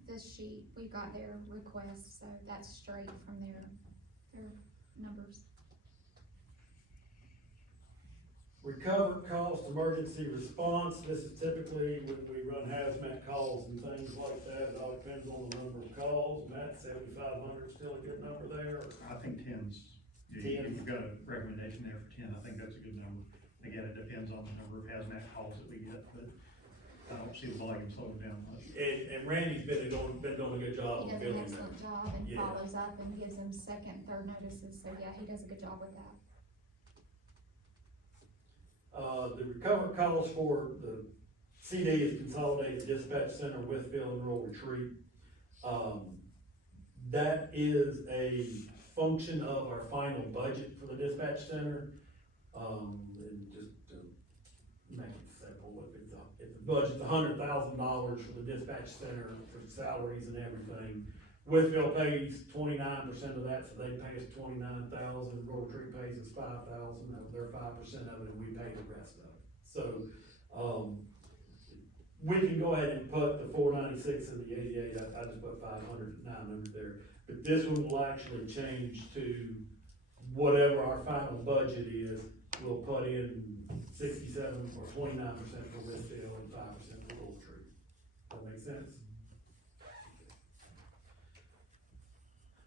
this sheet, we got their request, so that's straight from their numbers. Recovered cost emergency response, this is typically when we run hazmat calls and things like that, it all depends on the number of calls. Matt, 7,500 still a good number there? I think 10's, you've got a recommendation there for 10, I think that's a good number. Again, it depends on the number of hazmat calls that we get, but I don't see the volume slowing down much. And Randy's been doing a good job He on does an building that. excellent job and Yeah. follows up and gives them second, third notices, so yeah, he does a good job with that. The recovered calls for the CD is Consolidated Dispatch Center, Wytheville and Rural Retreat. That is a function of our final budget for the dispatch center. And just to make it simple, if the budget's $100,000 for the dispatch center for salaries and everything, Wytheville pays 29% of that, so they pay us 29,000, Rural Retreat pays us 5,000, that was their 5% of it, and we pay the rest of it. So, we can go ahead and put the 496 and the 88, I just put 500, 900 there. But this one will actually change to whatever our final budget is, we'll put in 67 or 29% for Wytheville and 5% for Rural Retreat. That make sense?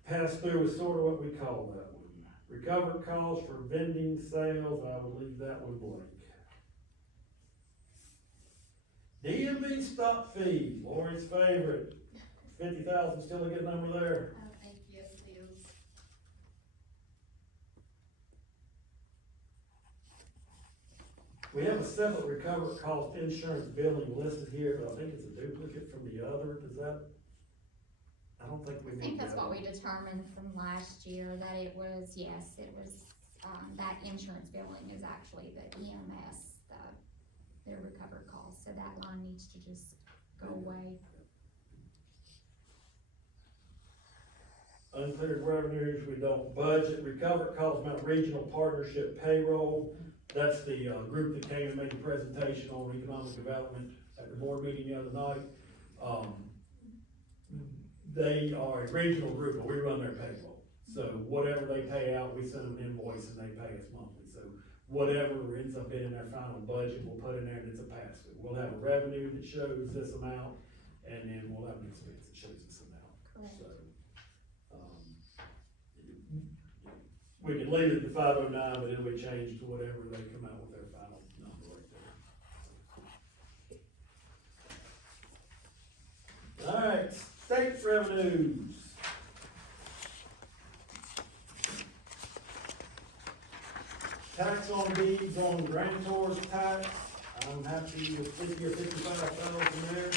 Pass through is sort of what we call that one. Recovered costs for vending sales, I would leave that one blank. DMV stop fee, Lori's favorite, 50,000, still a good number there. I think, yes, it is. We have a separate recovered cost insurance billing listed here, but I think it's a duplicate from the other, does that? I don't think we I need think that's that. what we determined from last year, that it was, yes, it was, that insurance billing is actually the EMS, their recovered costs, so that line needs to just go away. Uncleared revenues, we don't budget. Recovered costs, Mount Regional Partnership Payroll, that's the, group that came and made the presentation on economic development at the board meeting the other night. They are a regional group, but we run their payroll. So whatever they pay out, we send them an invoice and they pay us monthly. So whatever ends up being in their final budget, we'll put in there and it's a pass-through. We'll have a revenue that shows this amount, and then we'll have an expense that shows this amount. Correct. So, we can leave it at the 509, but it'll be changed to whatever they come out with their final number right there. All right, state revenues. Tax on deeds on grantor's tax, I'm happy with 50 or 55,000 there.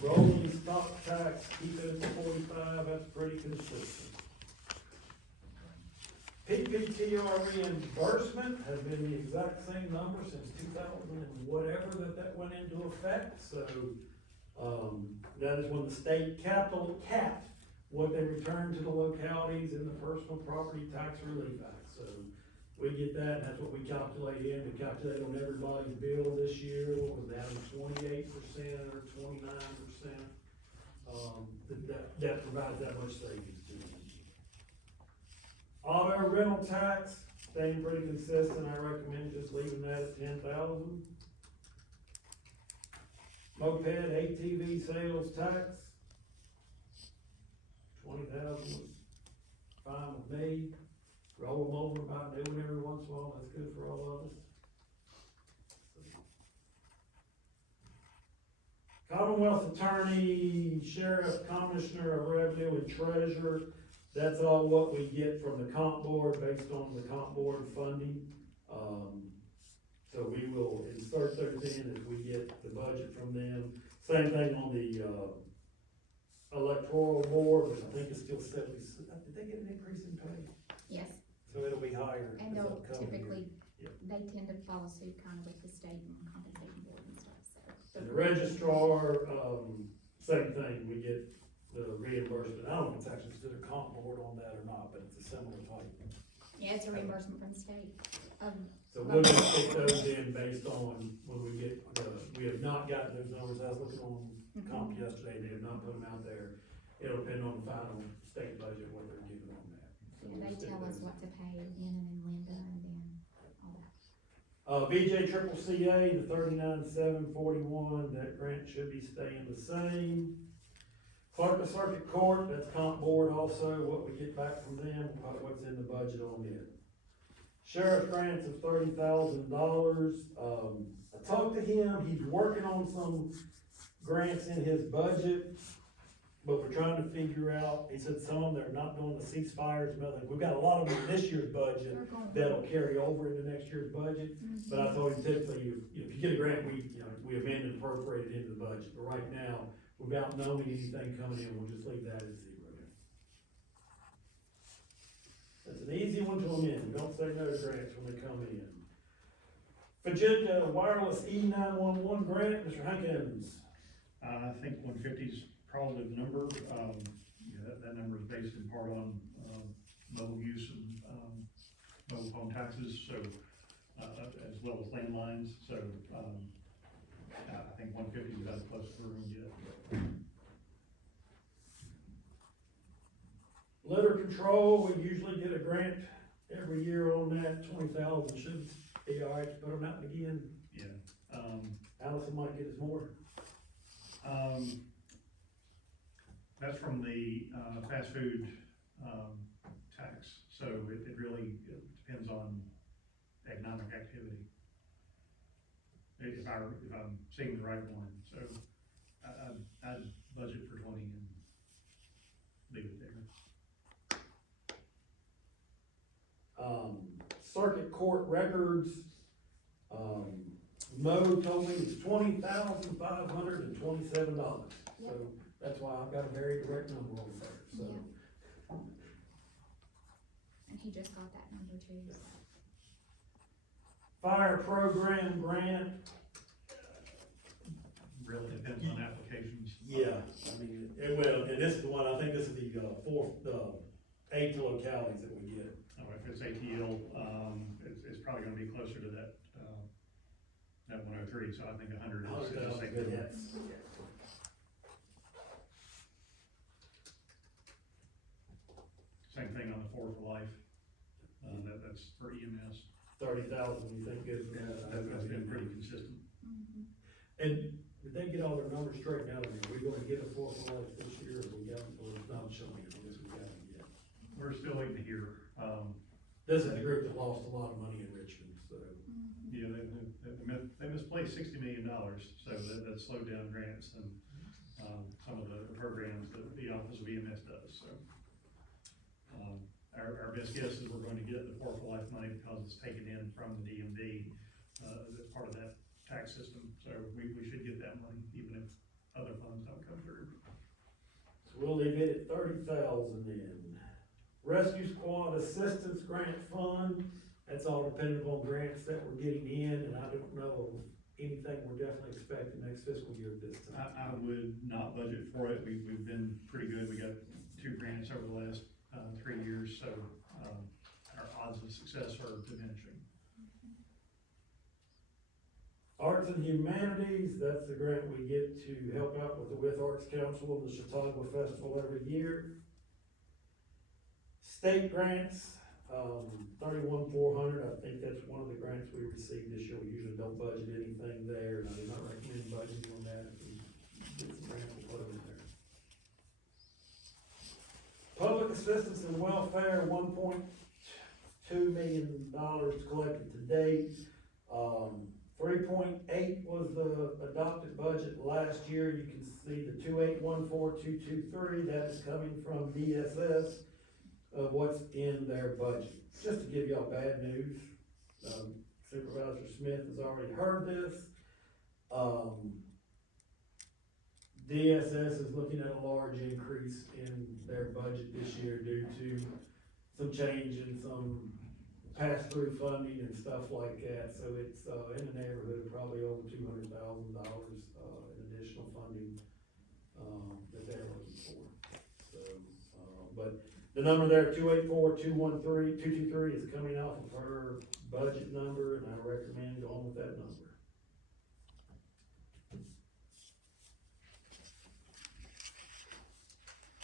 Rolling stock tax, keep it at 45, that's pretty consistent. PPTR reimbursement has been the exact same number since 2000 and whatever that went into effect, so, that is when the state capped what they return to the localities in the personal property tax relief act, so we get that, and that's what we calculate in, we calculate on everybody's bill this year, what was that, 28% or 29%? That provides that much savings to them. Auto rental tax, staying pretty consistent, I recommend just leaving that at 10,000. Moped, ATV sales tax, 20,000 was fine with me. Roll them over about noon every once in a while, that's good for all of us. Commonwealth Attorney, Sheriff, Commissioner of Revenue, and Treasurer, that's all what we get from the comp board based on the comp board funding. So we will insert those in as we get the budget from them. Same thing on the, electoral board, which I think is still 70, did they get an increase in pay? Yes, So it'll be higher. and this they'll upcoming year. typically, Yep. they tend to follow suit kind of with the state and compensation board and stuff, so. And the registrar, same thing, we get the reimbursement, I don't know if it's actually considered comp board on that or not, but it's a similar type. Yeah, it's a reimbursement from the state. So we'll just stick those in based on when we get, we have not gotten those numbers, I was looking on comp yesterday, they have not put them out there. It'll depend on the final state budget, what they're giving on that. So Yeah, we'll they stick tell us those in. what to pay in and Linda and then all that. VJ triple CA, the 39,741, that grant should be staying the same. Clerk of Circuit Court, that's comp board also, what we get back from them, what's in the budget on it. Sheriff grants of $30,000, I talked to him, he's working on some grants in his budget, but we're trying to figure out, he said some, they're not doing the ceasefires, nothing, we've got a lot of them in this year's budget We're going- that'll carry over into next year's budget, but I told him typically, if you get a grant, we amend and appropriate it into the budget, but right now, without knowing anything coming in, we'll just leave that at 0. That's an easy one to amend, don't say no to grants when they come in. Virginia Wireless E911 grant, Mr. Hankins. I think 150 is probably the number, that number is based in part on, mobile use and, mobile phone taxes, so, as well as landlines, so, I think 150 is about as close as we're gonna get. Litter control, we usually get a grant every year on that, 20,000 should be all right to put them out again. Yeah, Allison might get us more. that's from the, fast food, tax, so it really depends on economic activity. If I'm seeing the right one, so I'd budget for 20 and leave it there. Circuit Court records, Mo told me it's $20,527, so that's why I've got a very direct number over there, so. Yeah. And he just got that number too, so. Fire program grant, Really depends on applications. yeah, I mean, it will, and this is the one, I think this is the, eight localities that we get. If it's ATL, it's probably gonna be closer to that 103, so I think 100 is a safe Good, number. yes. Same thing on the 4 for life, that's for EMS. 30,000, you think good? That's been pretty consistent. And did they get all their numbers straightened out? Are we gonna get a 4 for life this year, or we got, or it's not showing, I guess we got it yet? We're still waiting to hear, This is the group that lost a lot of money in Richmond, so. yeah, they misplaced $60 million, so that slowed down grants and, some of the programs that the Office of EMS does, so. Our best guess is we're going to get the 4 for life money because it's taken in from the DMV, as part of that tax system, so we should get that money, even if other funds don't come through. So we'll leave it at 30,000 then. Rescue Squad Assistance Grant Fund, that's all dependent on grants that we're getting in, and I don't know anything we're definitely expecting next fiscal year at this time. I would not budget for it, we've been pretty good, we got 2 grants over the last 3 years, so, our odds of success are diminishing. Arts and Humanities, that's the grant we get to help out with the Wythe Arts Council and the Chautauqua Festival every year. State grants, 31,400, I think that's one of the grants we received this year, we usually don't budget anything there, and I do not recommend budgeting on that, if we get some grants, we'll put them in there. Public assistance and welfare, $1.2 million collected to date. 3.8 was the adopted budget last year. You can see the 2814223, that is coming from DSS of what's in their budget. Just to give y'all bad news, Supervisor Smith has already heard this. DSS is looking at a large increase in their budget this year due to some change in some pass-through funding and stuff like that, so it's, in the neighborhood of probably over $200,000, in additional funding, that they're looking for. So, but the number there, 284,223 is coming off of her budget number, and I recommend going with that number.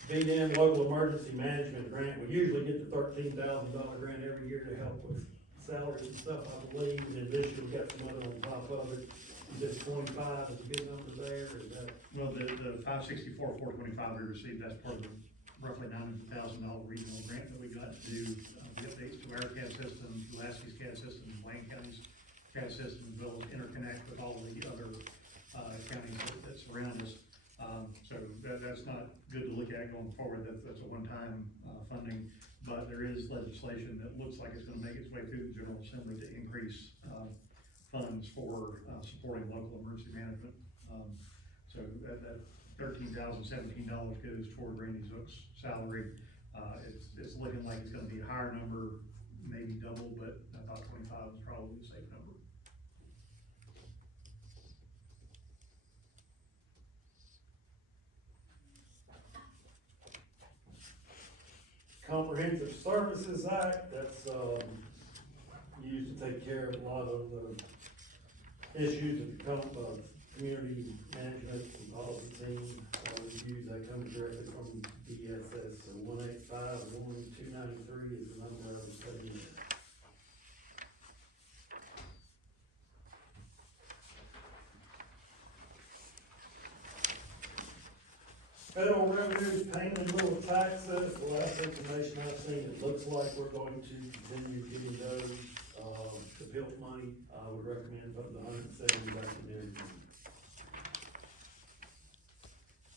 VDM Local Emergency Management Grant, we usually get the $13,000 grant every year to help with salaries and stuff, I believe, and then this year we got some other on top of it. You said 25 is a good number there. or is that? Well, the 564,425 we received, that's part of the roughly $900,000 regional grant that we got to do the updates to our CAD system, Pulaski's CAD system, Wayne County's CAD system, as well as interconnect with all the other counties that surround us. So that's not good to look at going forward. That's a one-time funding, but there is legislation that looks like it's gonna make its way through the General Assembly to increase funds for supporting local emergency management. So that $13,017 goes toward Randy Zook's salary. It's looking like it's gonna be a higher number, maybe double, but I thought 25 was probably a safe number. Comprehensive Services Act, that's, used to take care of a lot of the issues that come of community management and policy team. We use that coming directly from DSS, so 185-1293 is the number I was putting in. Federal revenues, paying in lieu of taxes, the last information I've seen, it looks like we're going to continue getting those, the built money, I would recommend putting the 170 back in there.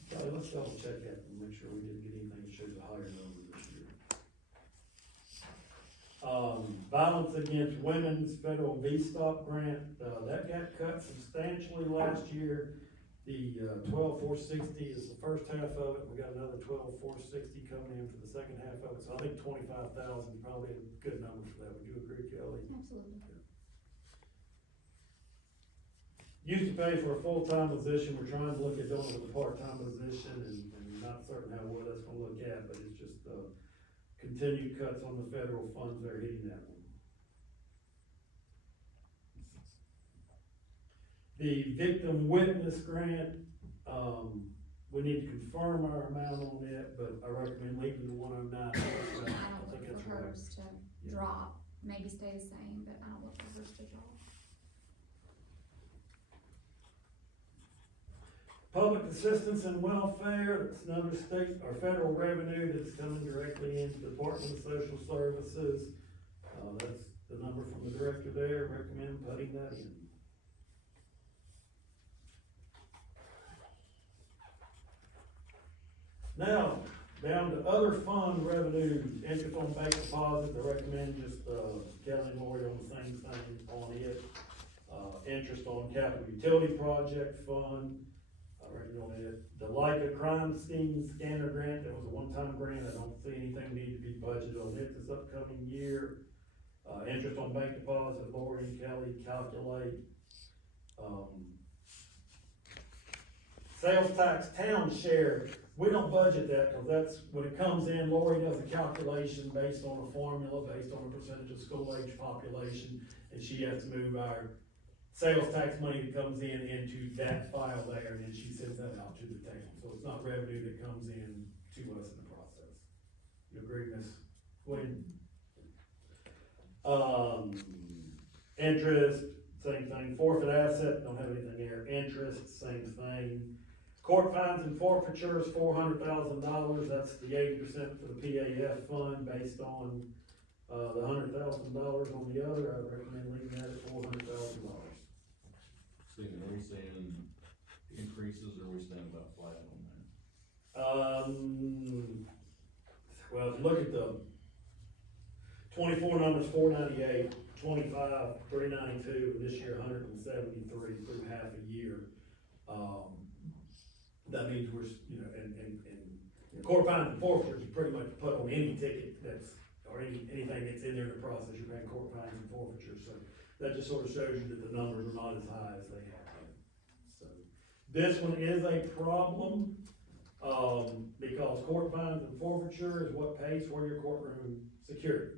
Okay, let's double check that and make sure we didn't get anything that shows a higher number this year. Violence against women's federal V-Stop grant, that got cut substantially last year. The 12,460 is the first half of it, we got another 12,460 coming in for the second half of it, so I think 25,000 is probably a good number for that, would you agree, Kelly? Absolutely. Used to pay for a full-time position, we're trying to look at doing it with a part-time position, and not certain how well that's gonna look at, but it's just, continued cuts on the federal funds that are hitting that one. The victim witness grant, we need to confirm our amount on it, but I recommend leaving the 109. I don't look that's for right. hers to Yeah. drop, maybe stay the same, but I don't look for hers to drop. Public assistance and welfare, that's another state or federal revenue that's coming directly into the Department of Social Services. That's the number from the director there, recommend putting that in. Now, down to other fund revenue, interest on bank deposits, I recommend just, Kelly and Lori on the same thing on it. Interest on capital utility project fund, I recommend on it. The Leica crime scene scanner grant, that was a one-time grant, I don't see anything need to be budgeted on it this upcoming year. Interest on bank deposit, Lori and Kelly calculate. Sales tax town share, we don't budget that, cause that's, when it comes in, Lori does a calculation based on a formula, based on a percentage of school age population, and she has to move our sales tax money that comes in into that file there, and then she sends that out to the town, so it's not revenue that comes in to us in the process. You agree, Ms. Quinn? Interest, same thing, forfeit asset, don't have anything there, interest, same thing. Court fines and forfeitures, $400,000, that's the 80% for the PAF fund based on, the $100,000 on the other, I would recommend leaving that at $400,000. Stephen, are we seeing increases or are we staying about flat on that? Well, if you look at the 24 numbers, 498, 25, 392, and this year 173 through half a year. That means we're, and court fines and forfeitures, you pretty much put on any ticket that's, or anything that's in there in the process, you're paying court fines and forfeitures, so that just sort of shows you that the numbers are not as high as they have been. So, this one is a problem, because court fines and forfeiture is what pays for your courtroom security.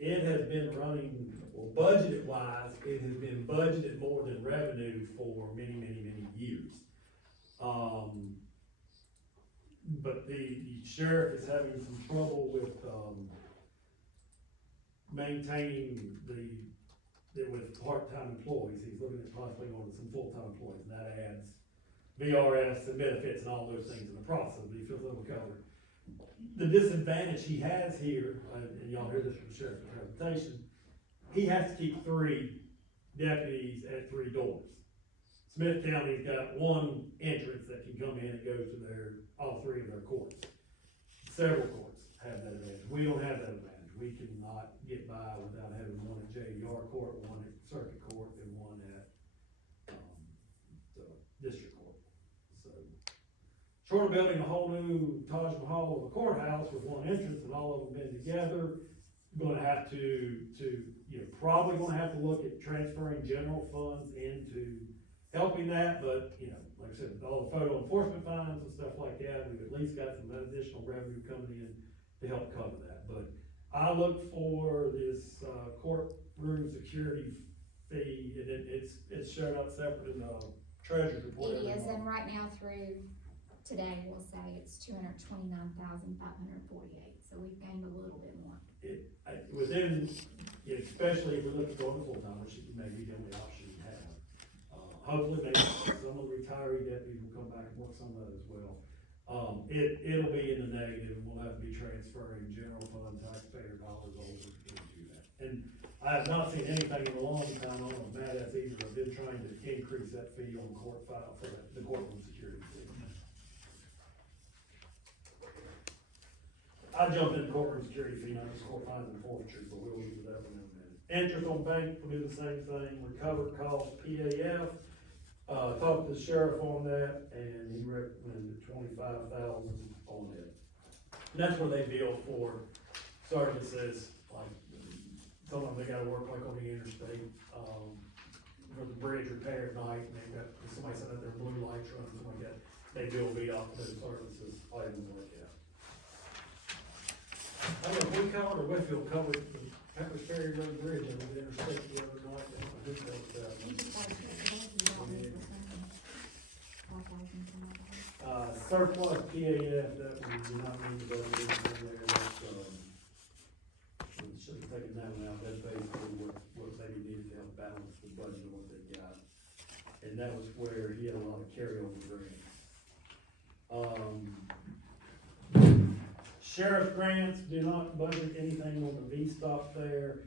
It has been running, well, budgeted wise, it has been budgeted more than revenue for many, many, many years. But the sheriff is having some trouble with, maintaining the that with part-time employees, he's looking at possibly going to some full-time employees, and that adds VRS and benefits and all those things in the process, but he feels a little covered. The disadvantage he has here, and y'all hear this from the sheriff's presentation, he has to keep 3 deputies at 3 doors. Smith County's got 1 entrance that can come in and go to all 3 of their courts. Several courts have that advantage. We don't have that advantage. We cannot get by without having 1 at JDR court, 1 at circuit court, and 1 at, the district court. So, short of building a whole new Taj Mahal of a courthouse with 1 entrance and all of them been together, gonna have to, probably gonna have to look at transferring general funds into helping that, but, like I said, with all the photo enforcement fines and stuff like that, we've at least got some additional revenue coming in to help cover that. But I look for this, courtroom security fee, and it's showed up separate in the treasurer's report. It is, and right now through today, we'll say it's $229,548, so we've gained a little bit more. Within, especially if we're looking for a full-time, which may be the only option you have. Hopefully, maybe some of the retiree deputies will come back and work some of that as well. It'll be in the negative, and we'll have to be transferring general fund taxpayer dollars over into that. And I have not seen anything in a long time on Matt, that's either, I've been trying to increase that fee on court file for the courtroom security fee. I jumped in courtroom security fee, not just court fines and forfeiture, but we'll leave that one in a minute. Interest on bank will do the same thing, recovered costs, PAF. Talked to the sheriff on that, and he recommended 25,000 on it. And that's where they bill for services, like, sometimes they gotta work like on the interstate, for the bridge repair at night, and they've got, somebody said that their blue lights run, something like that. They bill VDOT for those services, items like that. I don't know if we covered or Whitfield covered the Pepper's Ferry Road Bridge over the interstate the other night. I think that was, surplus PAF, that we do not need to go into there, that's, we should have taken that one out, that's basically what they needed to help balance the budget of what they got. And that was where he had a lot of carryover grants. Sheriff grants, do not budget anything on the V-stop there.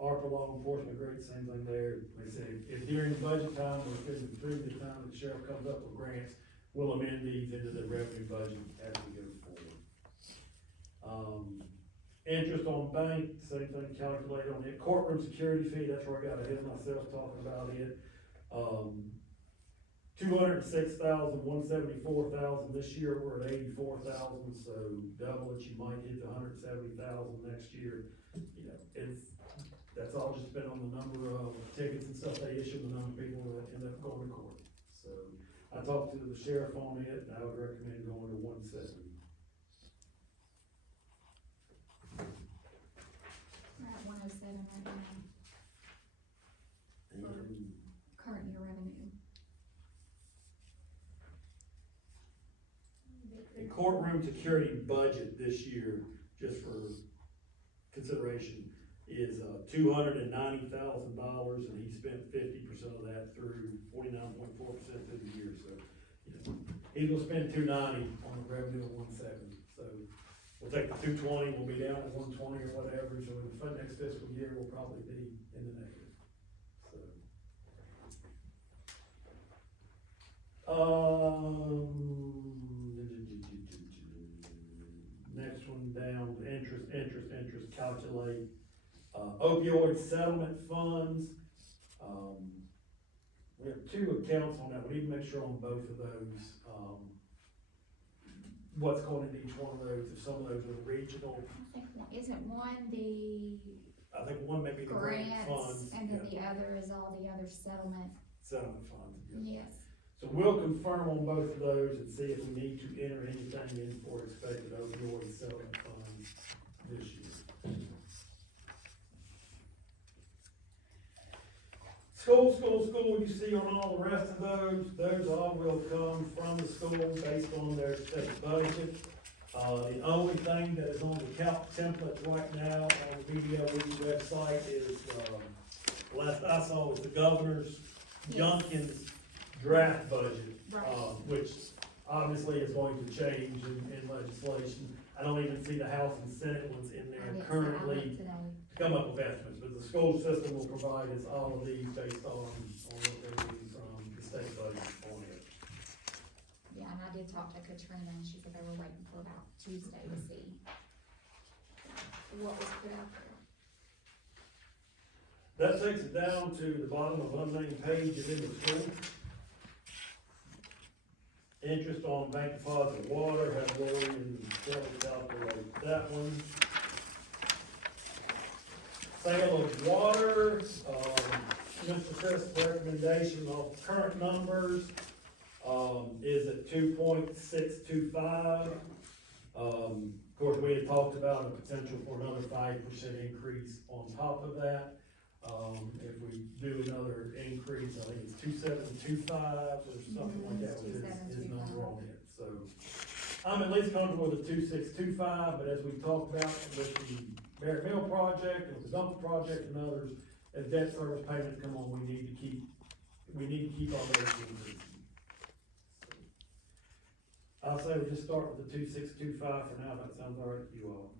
ARPA law enforcement grants, same thing there. They say if during budget time or if in through the time that the sheriff comes up with grants, we'll amend these into the revenue budget as we go forward. Interest on bank, same thing, calculate on it. Courtroom security fee, that's where I got ahead of myself talking about it. 206,000, 174,000 this year, we're at 84,000, so double it, you might hit the 170,000 next year. That's all just depending on the number of tickets and stuff they issue, the number of people that end up going to court. So, I talked to the sheriff on it, and I would recommend going to 170. We're at 107 right now, And current year revenue. the courtroom security budget this year, just for consideration, is $290,000, and he spent 50% of that through 49.4% through the year, so, he's gonna spend $290 on a revenue of 170, so we'll take the 220, we'll be down at 120 or whatever, so in the next fiscal year, we'll probably be in the negative, so. Next one down, interest, calculate, opioid settlement funds. We have 2 accounts on that, we need to make sure on both of those, what's going into each one of those, if some of those are regional. I think, isn't one the I think one may be the grant funds. grants, and then yeah, the other is all the other settlement? settlement funds, yeah. Yes. So we'll confirm on both of those and see if we need to enter anything in for expected opioid settlement funds this year. School, you see on all the rest of those all will come from the school based on their state budget. The only thing that is on the calc template right now on the BDOE website is, the last I saw was the governor's Youngkin's draft budget, Right. which obviously is going to change in legislation. I don't even see the House and Senate ones in I there didn't see that currently one today. to come up with estimates, but the school system will provide us all of these based on what they need from the state budget on it. Yeah, and I did talk to Katrina, and she said they were waiting for about Tuesday to see what was put out there. That takes it down to the bottom of unnamed page of in the school. Interest on bank deposit water, have Lori and Kelly calculate that one. Sale of water, Mr. Chris' recommendation of current numbers, is at 2.625. Of course, we had talked about a potential for another 5% increase on top of that. If we do another increase, I think it's 2725 or something like that with his number on it, so. I'm at least comfortable with the 2625, but as we talked about with the Barrett Mill project, and the dump project and others, as debt service payments come on, we need to keep all those increasing. I'll say we just start with the 2625 for now, that sounds all right to you all.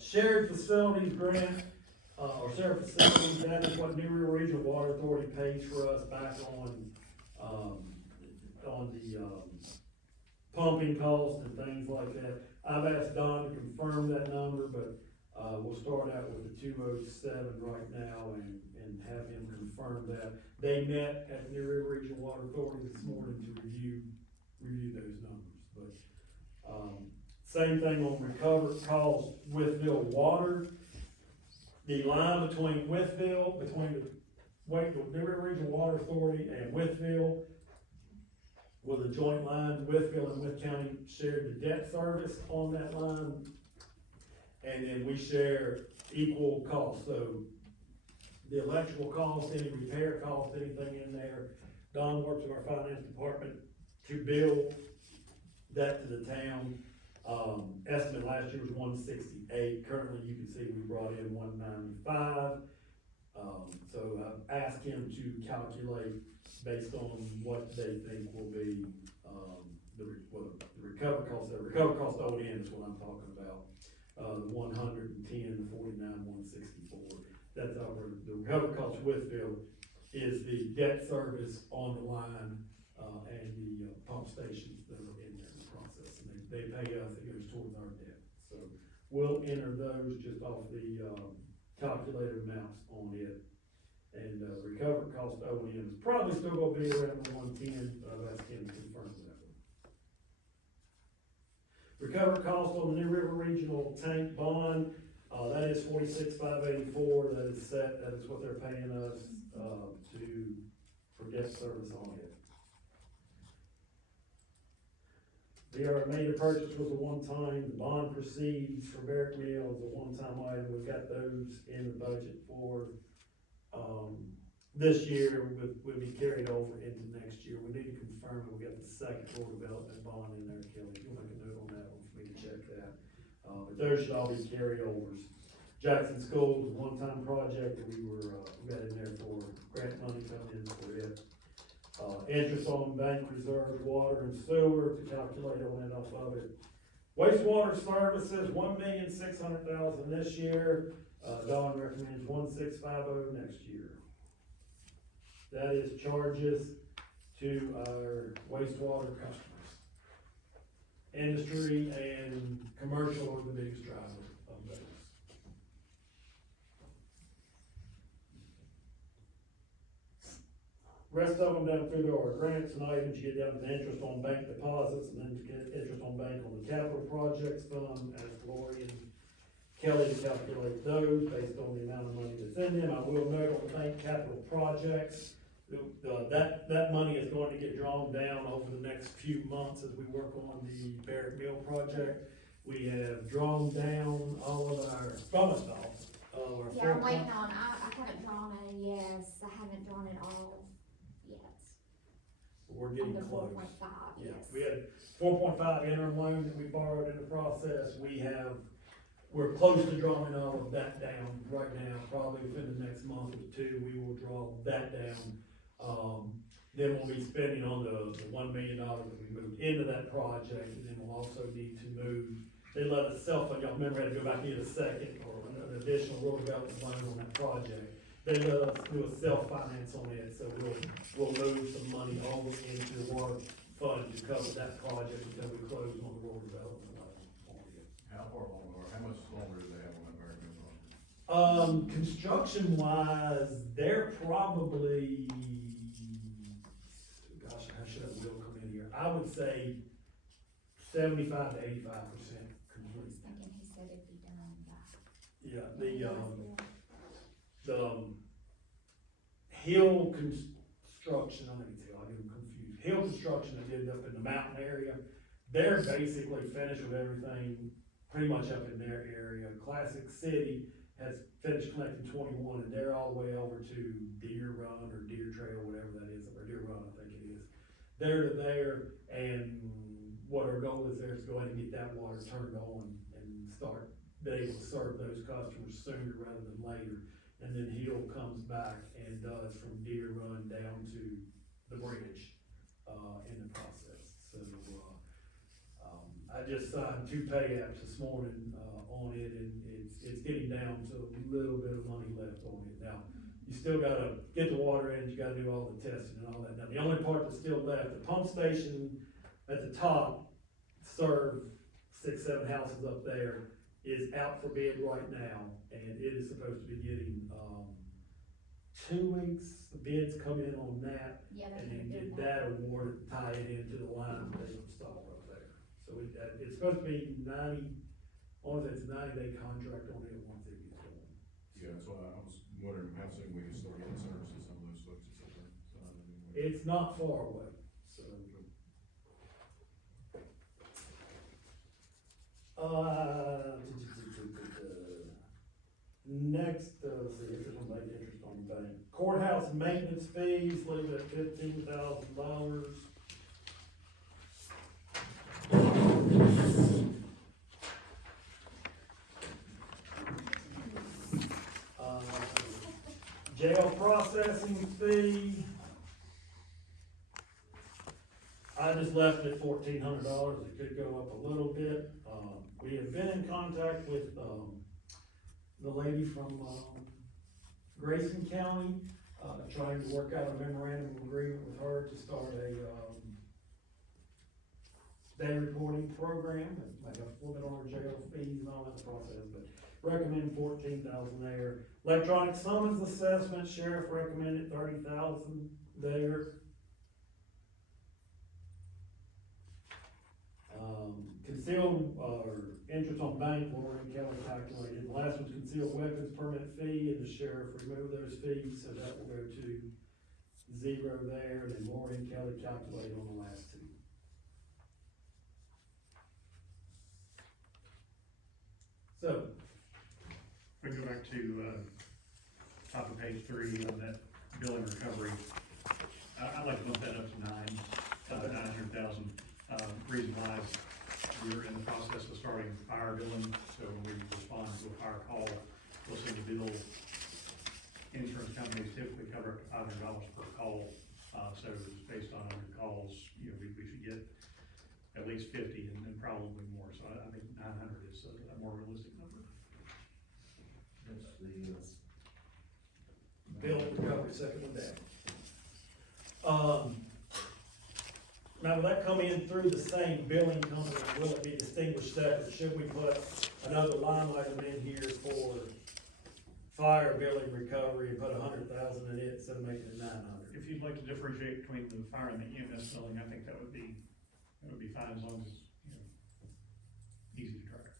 Shared facilities grant, or shared facilities, that is what New River Regional Water Authority pays for us back on the pumping costs and things like that. I've asked Don to confirm that number, but, we'll start out with the 207 right now and have him confirm that. They met at New River Regional Water Authority this morning to review those numbers, but, same thing on recovered costs, Wytheville Water. The line between Wytheville, between the New River Regional Water Authority and Wytheville, was a joint line. Wytheville and Wythe County shared the debt service on that line. And then we share equal costs, so the electrical cost, any repair cost, anything in there. Don works with our finance department to bill that to the town. Estimate last year was 168, currently you can see we brought in 195. So I've asked him to calculate based on what they think will be, the recovery cost, owed in is what I'm talking about. The 110, the 49, 164, that's our, the recovery cost Wytheville is the debt service on the line, and the pump stations that are in there in the process, and they pay us, it goes towards our debt. So we'll enter those just off the, calculated amounts on it. And, recovery cost owed in is probably still gonna be around the 110, but I've asked him to confirm that one. Recovery cost on the New River Regional Tank Bond, that is 46,584, that is set, that is what they're paying us, for debt service on it. The made a purchase was a one-time, the bond proceeds for Barrett Mill is a one-time item, we've got those in the budget for, this year, will be carried over into next year. We need to confirm that we got the second floor development bond in there, Kelly, you'll make a note on that one for me to check that. But those should all be carryovers. Jackson School was a one-time project that we got in there for grant money coming in for it. Interest on bank reserve, water and sewer, to calculate on it off of it. Wastewater services, $1,600,000 this year. Don recommends 1,650 next year. That is charges to our wastewater customers. Industry and commercial are the biggest driver of those. Rest of them down through there are grants and items. You get down to the interest on bank deposits, and then you get interest on bank on the capital projects fund. Ask Lori and Kelly to calculate those based on the amount of money that's in them. I will note on the bank capital projects, that money is going to get drawn down over the next few months as we work on the Barrett Mill project. We have drawn down all of our installment dollars. Yeah, I'm waiting on, I haven't drawn it, yes, I haven't drawn it all yet. We're On getting the close. 4.5, Yeah, yes. we had 4.5 interim loan that we borrowed in the process. We're close to drawing all of that down right now, probably within the next month or two, we will draw that down. Then we'll be spending on the $1 million that we moved into that project, and then we'll also need to move, they let us self-fund, y'all remember, I had to go back in a second, or an additional rural development loan on that project. They let us do a self-finance on it, so we'll move some money over into the water fund to cover that project until we close on the rural development loan on it. How far along, or how much longer do they have on that American project? Construction wise, they're probably, gosh, how should I will come in here? I would say 75 to 85% I complete. was thinking he said it'd be done by. Yeah, the Hill Construction, I think it's Hill, I get them confused. Hill Construction that did up in the mountain area, they're basically finished with everything pretty much up in their area. Classic City has finished collecting 21, and they're all the way over to Deer Run or Deer Trail, whatever that is, or Deer Run, I think it is. They're to there, and what our goal is there is go ahead and get that water turned on and start being able to serve those customers sooner rather than later. And then Hill comes back and does from Deer Run down to the bridge, in the process. So, I just signed 2 pay apps this morning, on it, and it's getting down to a little bit of money left on it. Now, you still gotta get the water in, you gotta do all the testing and all that. Now, the only part that's still left, the pump station at the top, serve 6, 7 houses up there, is out for bid right now, and it is supposed to be getting, 2 weeks, the bids come in on that, Yeah, and they then can do get that. that awarded, tie it into the line that they install up there. So it's supposed to be 90, I want to say it's a 90-day contract on it once it gets going. Yeah, that's why I was wondering how soon we can start getting services, some of those folks that's up there. So, I mean, It's not far away, so. Next, let's see, if there's one like interest on the bank. Courthouse maintenance fees, leave it at $15,000. Jail processing fee. I just left it at $1,400, it could go up a little bit. We have been in contact with, the lady from, Grayson County, trying to work out a memorandum of agreement with her to start a, day reporting program, and like a little bit on our jail fees and all that process, but recommend 14,000 there. Electronic summons assessment, sheriff recommended 30,000 there. Concealed, or interest on bank, Lauren Kelly calculated, the last one's concealed weapons permit fee, and the sheriff removed those fees, so that will go to 0 there, and then Lauren Kelly calculated on the last 2. So, We go back to, top of page 3 on that billing recovery. I'd like to bump that up to 900,000. Reason why is we're in the process of starting fire billing, so when we respond to a fire call, we'll send a bill. Insurance companies typically cover up to $500 per call, so it's based on 100 calls, you know, we should get at least 50 and probably more, so I think 900 is a more realistic number. That's the, bill recovery, second one down. Now, will that come in through the same billing company, or will it be distinguished separate? Should we put another line item in here for fire billing recovery and put 100,000 in it instead of making it 900? If you'd like to differentiate between the fire and the EMS billing, I think that would be fine as long as it's, you know, easy to track.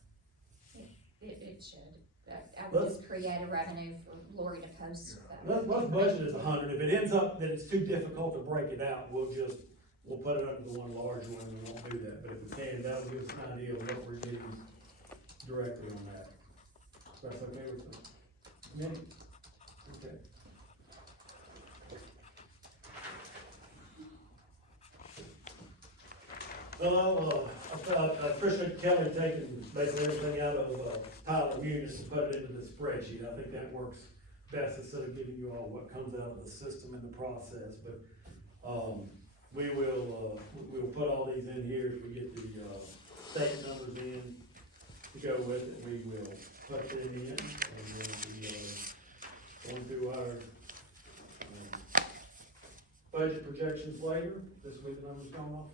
It should. I would just create a revenue for Lori to post. Let's budget as 100. If it ends up that it's too difficult to break it out, we'll put it under the one large one, and we won't do that. But if we can, that'll give us an idea of what we're getting directly on that. So that's okay with you? Okay. Well, I appreciate Kelly taking basically everything out of, Tyler Munis and put it into the spreadsheet. I think that works best instead of giving you all what comes out of the system in the process, but, we'll put all these in here as we get the, state numbers in to go with it. We will put them in, and then going through our, budget projections later. This week the numbers come off.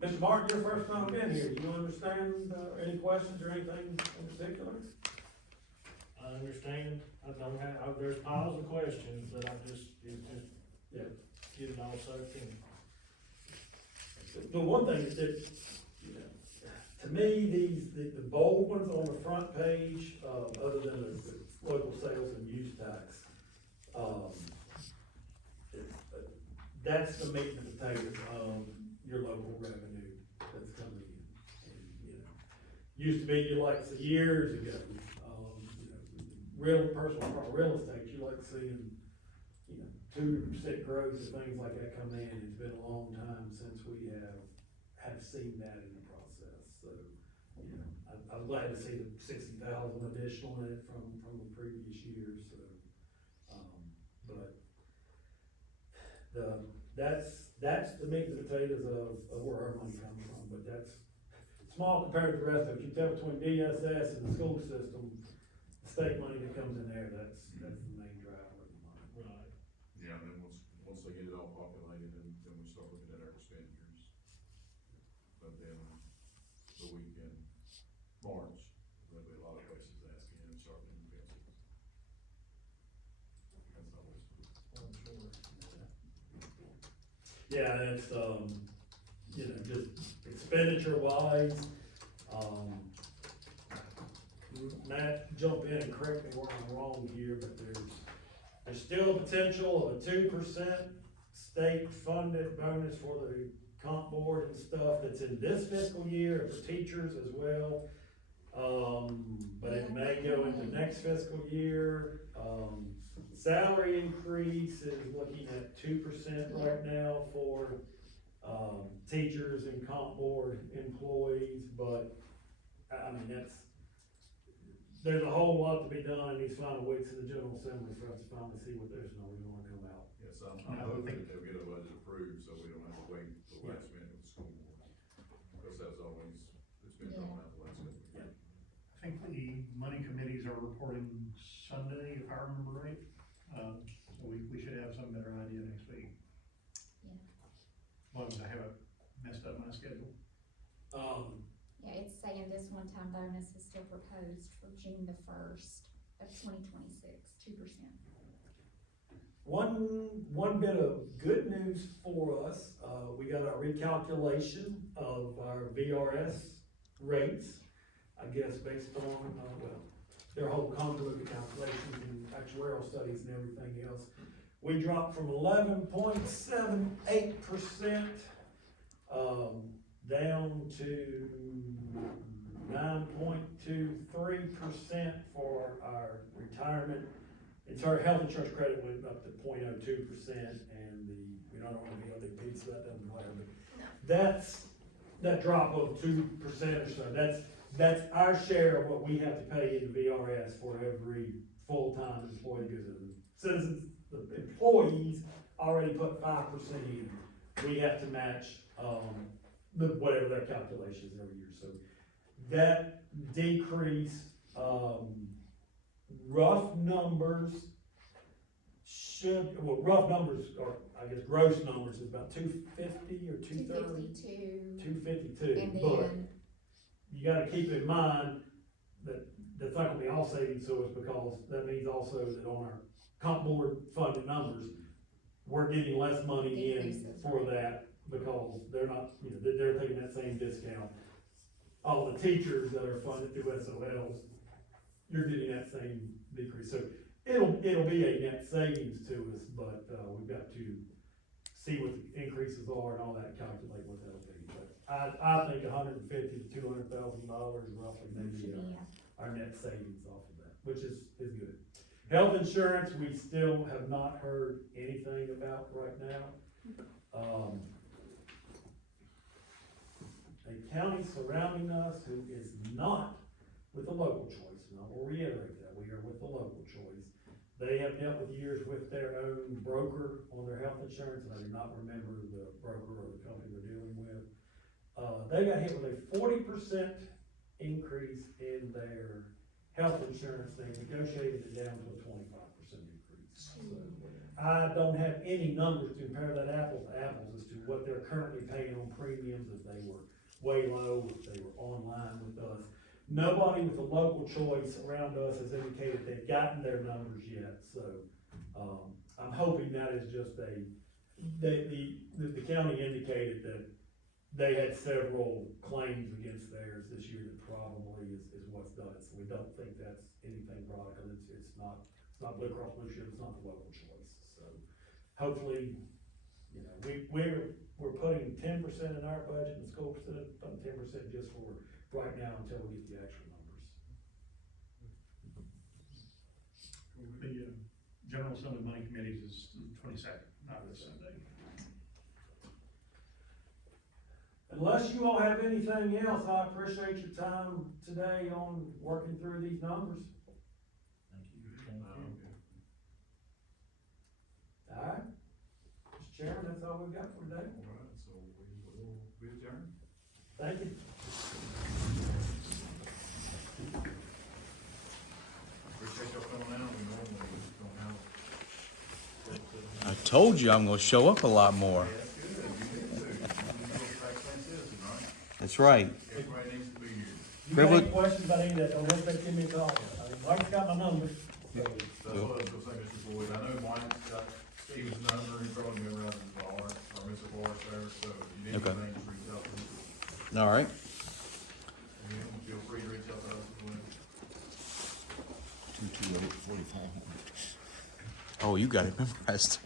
Mr. Martin, your first time in here, do you understand, any questions or anything in particular? I understand, I don't have, there's piles of questions, but Yeah. get it all soaked in. The one thing that, you know, to me, the bold ones on the front page, other than the local sales and use tax, that's the meat and potatoes of your local revenue that's coming in. And, you know, used to be, you like to see years ago, you know, real estate, you like seeing, you know, 2% growth and things like that come in. It's been a long time since we have seen that in the process, so, you know, I'm glad to see the 60,000 additional in it from the previous years, so, but that's the meat and potatoes of where our money comes from, but that's small compared to the rest of it. You tell between DSS and the school system, the state money that comes in there, that's the main driver of the money. Right. Yeah, and then once they get it all populated, then we start looking at our expenditures. But then, the week in March, there'll be a lot of places asking and sharpening pencils. That's always. I'm sure. Yeah, and it's, you know, just expenditure wise, Matt, jump in and correct me where I'm wrong here, but there's still potential of a 2% state funded bonus for the comp board and stuff that's in this fiscal year, and for teachers as well. But it may go into next fiscal year. Salary increase is looking at 2% right now for, teachers and comp board employees, but, I mean, there's a whole lot to be done in these final weeks of the General Assembly for us to finally see what their numbers are gonna come out. Yes, I'm hoping that they'll get a budget approved, so we don't have to wait till the last minute with the school board. Because that's always, it's been drawn out the last couple of years. I think the money committees are reporting Sunday, if I remember right. So we should have some better idea next week. Yeah. As long as I haven't messed up my schedule. Yeah, it's saying this one-time bonus is still proposed for June the 1st of 2026, 2%. One bit of good news for us, we got our recalculation of our VRS rates, I guess based on, well, their whole convoluted calculations and actuarial studies and everything else. We dropped from 11.78%, down to 9.23% for our retirement. And so our health insurance credit went up to 0.02%, and we don't want to be a big piece, so that doesn't matter, but that's, that drop of 2% or so, that's our share of what we have to pay in VRS for every full-time employee, because the citizens, the employees already put 5% in. We have to match, whatever their calculations every year, so that decrease, rough numbers rough numbers, or I guess gross numbers is about 250 or 230? 252, And but then, you gotta keep in mind that that's not gonna be all savings to us, because that means also that on our comp board funded numbers, we're getting less money in Decreases, for right. that, because they're not, you know, they're taking that same discount. All the teachers that are funded through SOLs, you're getting that same decrease, so it'll be a net savings to us, but, we've got to see what the increases are and all that, and calculate what that'll be. But I think $150,000 to $200,000 roughly maybe should be, our net savings off of that, which is good. Health insurance, we still have not heard anything about right now. county surrounding us who is not with the local choice, and I will reiterate that, we are with the local choice. They have dealt with years with their own broker on their health insurance, and I do not remember the broker or the company they're dealing with. They got hit with a 40% increase in their health insurance. They negotiated it down to a 25% increase. So I don't have any numbers to compare that apples to apples as to what they're currently paying on premiums, if they were way low, if they were online with us. Nobody with a local choice around us has indicated they've gotten their numbers yet, so, I'm hoping that is just the county indicated that they had several claims against theirs this year that probably is what's done it, so we don't think that's anything wrong, because it's not Blue Cross Blue Shield, it's not the local choice, so hopefully, you know, we're putting 10% in our budget, and the school putting 10% just for right now until we get the actual numbers. The, general Assembly Money Committees is the 22nd, not this Sunday. Unless you all have anything else, I appreciate your time today on working through these numbers. All right, Mr. Chairman, that's all we've got for today. All right, so we will be adjourned. Thank you. Appreciate y'all coming out, we normally don't have. I told you I'm gonna show up a lot more. Yeah, that's good, you need to, you need to track citizen, right? That's right. Everybody needs to be here. You got any questions about any of that, don't hesitate to give me a call. Mike's got my number. So, That's what I was gonna say, Mr. Boyd, I know Mike's got Steve's number, he probably been around the bar, or Mr. Forrest there, so if you need Okay. anything, just reach out to him. All right. And feel free to reach out to us as well. 228-4500. Oh, you got it memorized.